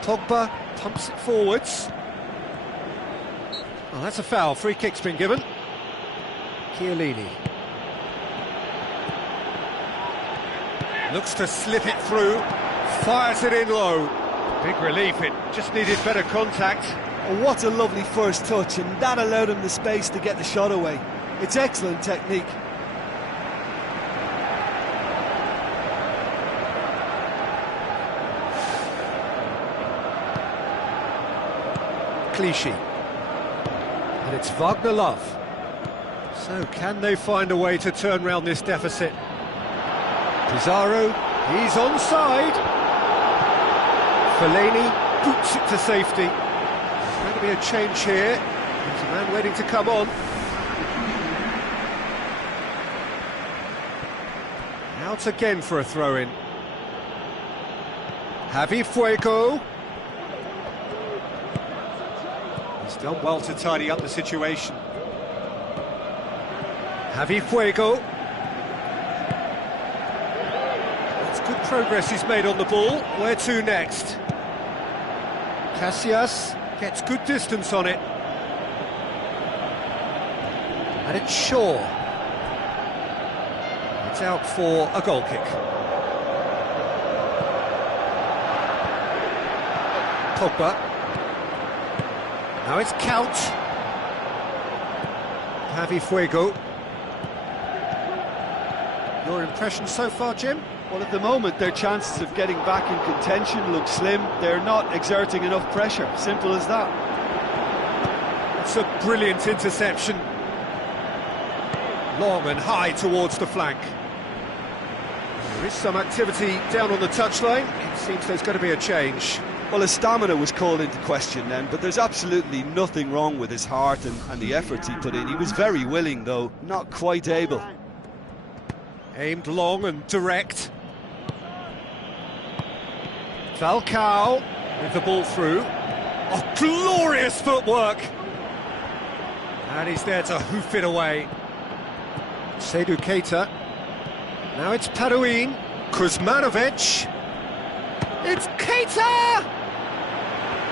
Pogba pumps it forwards. Well, that's a foul. Free kick's been given. Chiellini. Looks to slip it through. Fires it in low. Big relief, it just needed better contact. Oh, what a lovely first touch, and that allowed him the space to get the shot away. It's excellent technique. Clichy. And it's Wagner Love. So can they find a way to turn round this deficit? Pizarro, he's onside. Fellaini boots it to safety. There's going to be a change here. There's a man waiting to come on. Out again for a throw-in. Javi Fuego. He's done well to tidy up the situation. Javi Fuego. That's good progress he's made on the ball. Where to next? Casillas gets good distance on it. And it's Shaw. It's out for a goal kick. Pogba. Now it's Couch. Javi Fuego. Your impression so far, Jim? Well, at the moment, their chances of getting back in contention look slim. They're not exerting enough pressure. Simple as that. It's a brilliant interception. Long and high towards the flank. There is some activity down on the touchline. It seems there's going to be a change. Well, his stamina was called into question then, but there's absolutely nothing wrong with his heart and the efforts he put in. He was very willing, though, not quite able. Aimed long and direct. Falcao with the ball through. Oh, glorious footwork! And he's there to hoof it away. Seydou Keita. Now it's Paduin. Kuzmanovic. It's Keita!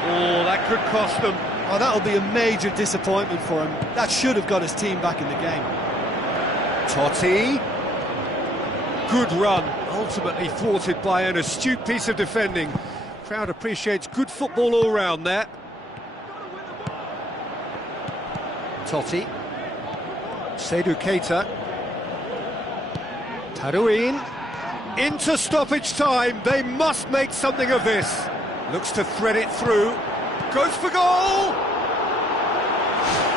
Oh, that could cost them. Oh, that'll be a major disappointment for him. That should have got his team back in the game. Totti. Good run, ultimately thwarted by an astute piece of defending. Crowd appreciates good football all round there. Totti. Seydou Keita. Paduin. Into stoppage time. They must make something of this. Looks to thread it through. Goes for goal!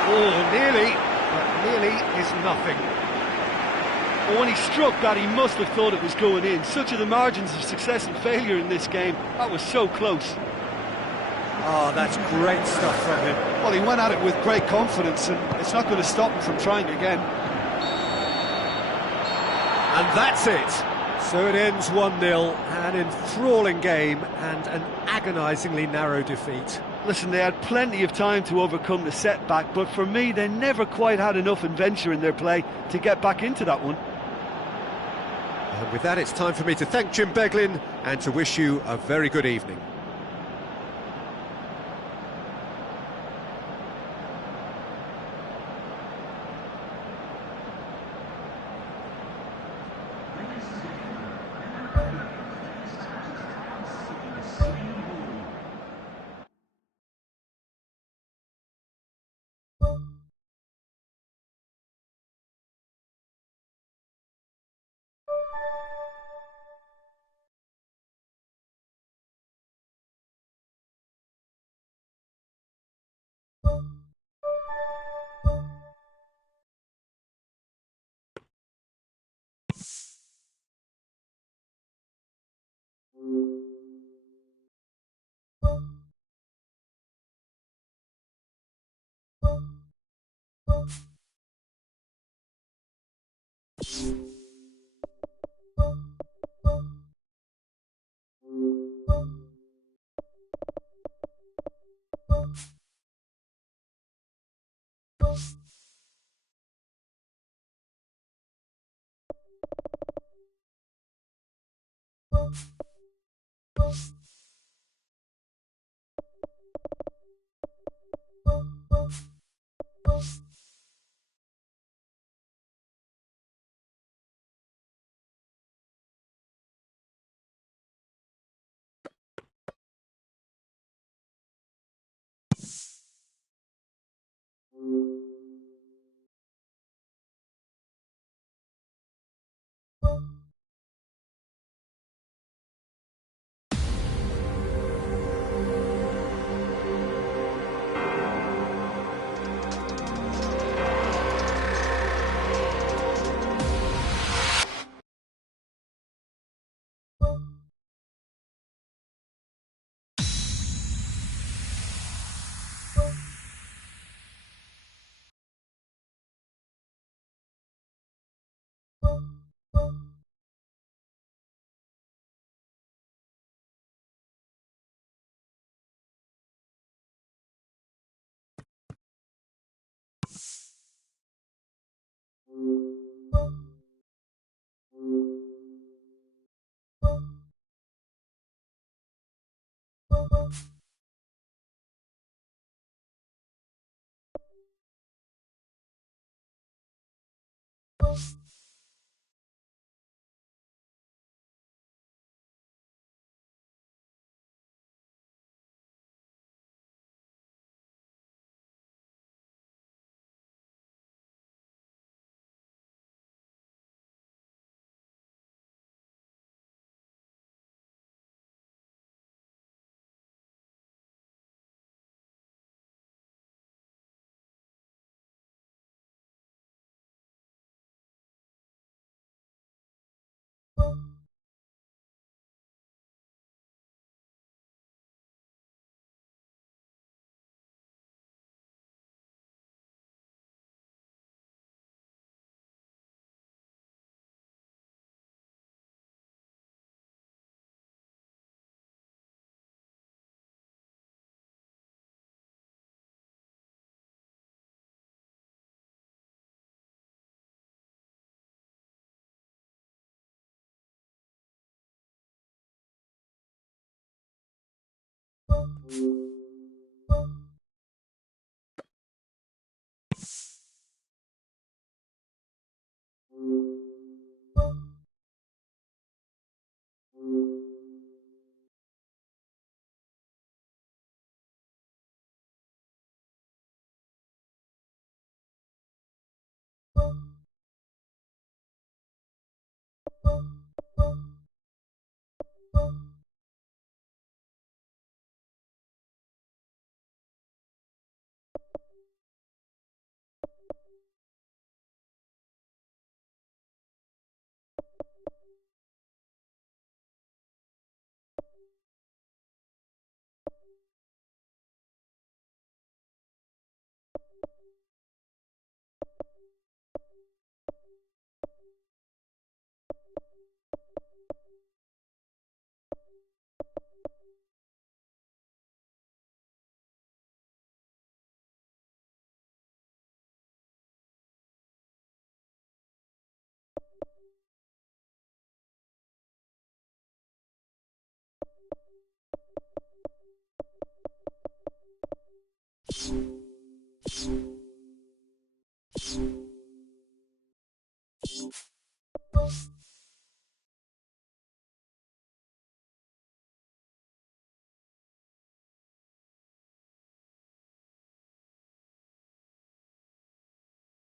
Oh, nearly, but nearly is nothing. Well, when he struck that, he must have thought it was going in. Such are the margins of success and failure in this game. That was so close. Oh, that's great stuff from him. Well, he went at it with great confidence, and it's not going to stop him from trying again. And that's it. So it ends 1-0, an enthralling game and an agonisingly narrow defeat. Listen, they had plenty of time to overcome the setback, but for me, they never quite had enough adventure in their play to get back into that one. And with that, it's time for me to thank Jim Beglin and to wish you a very good evening. you.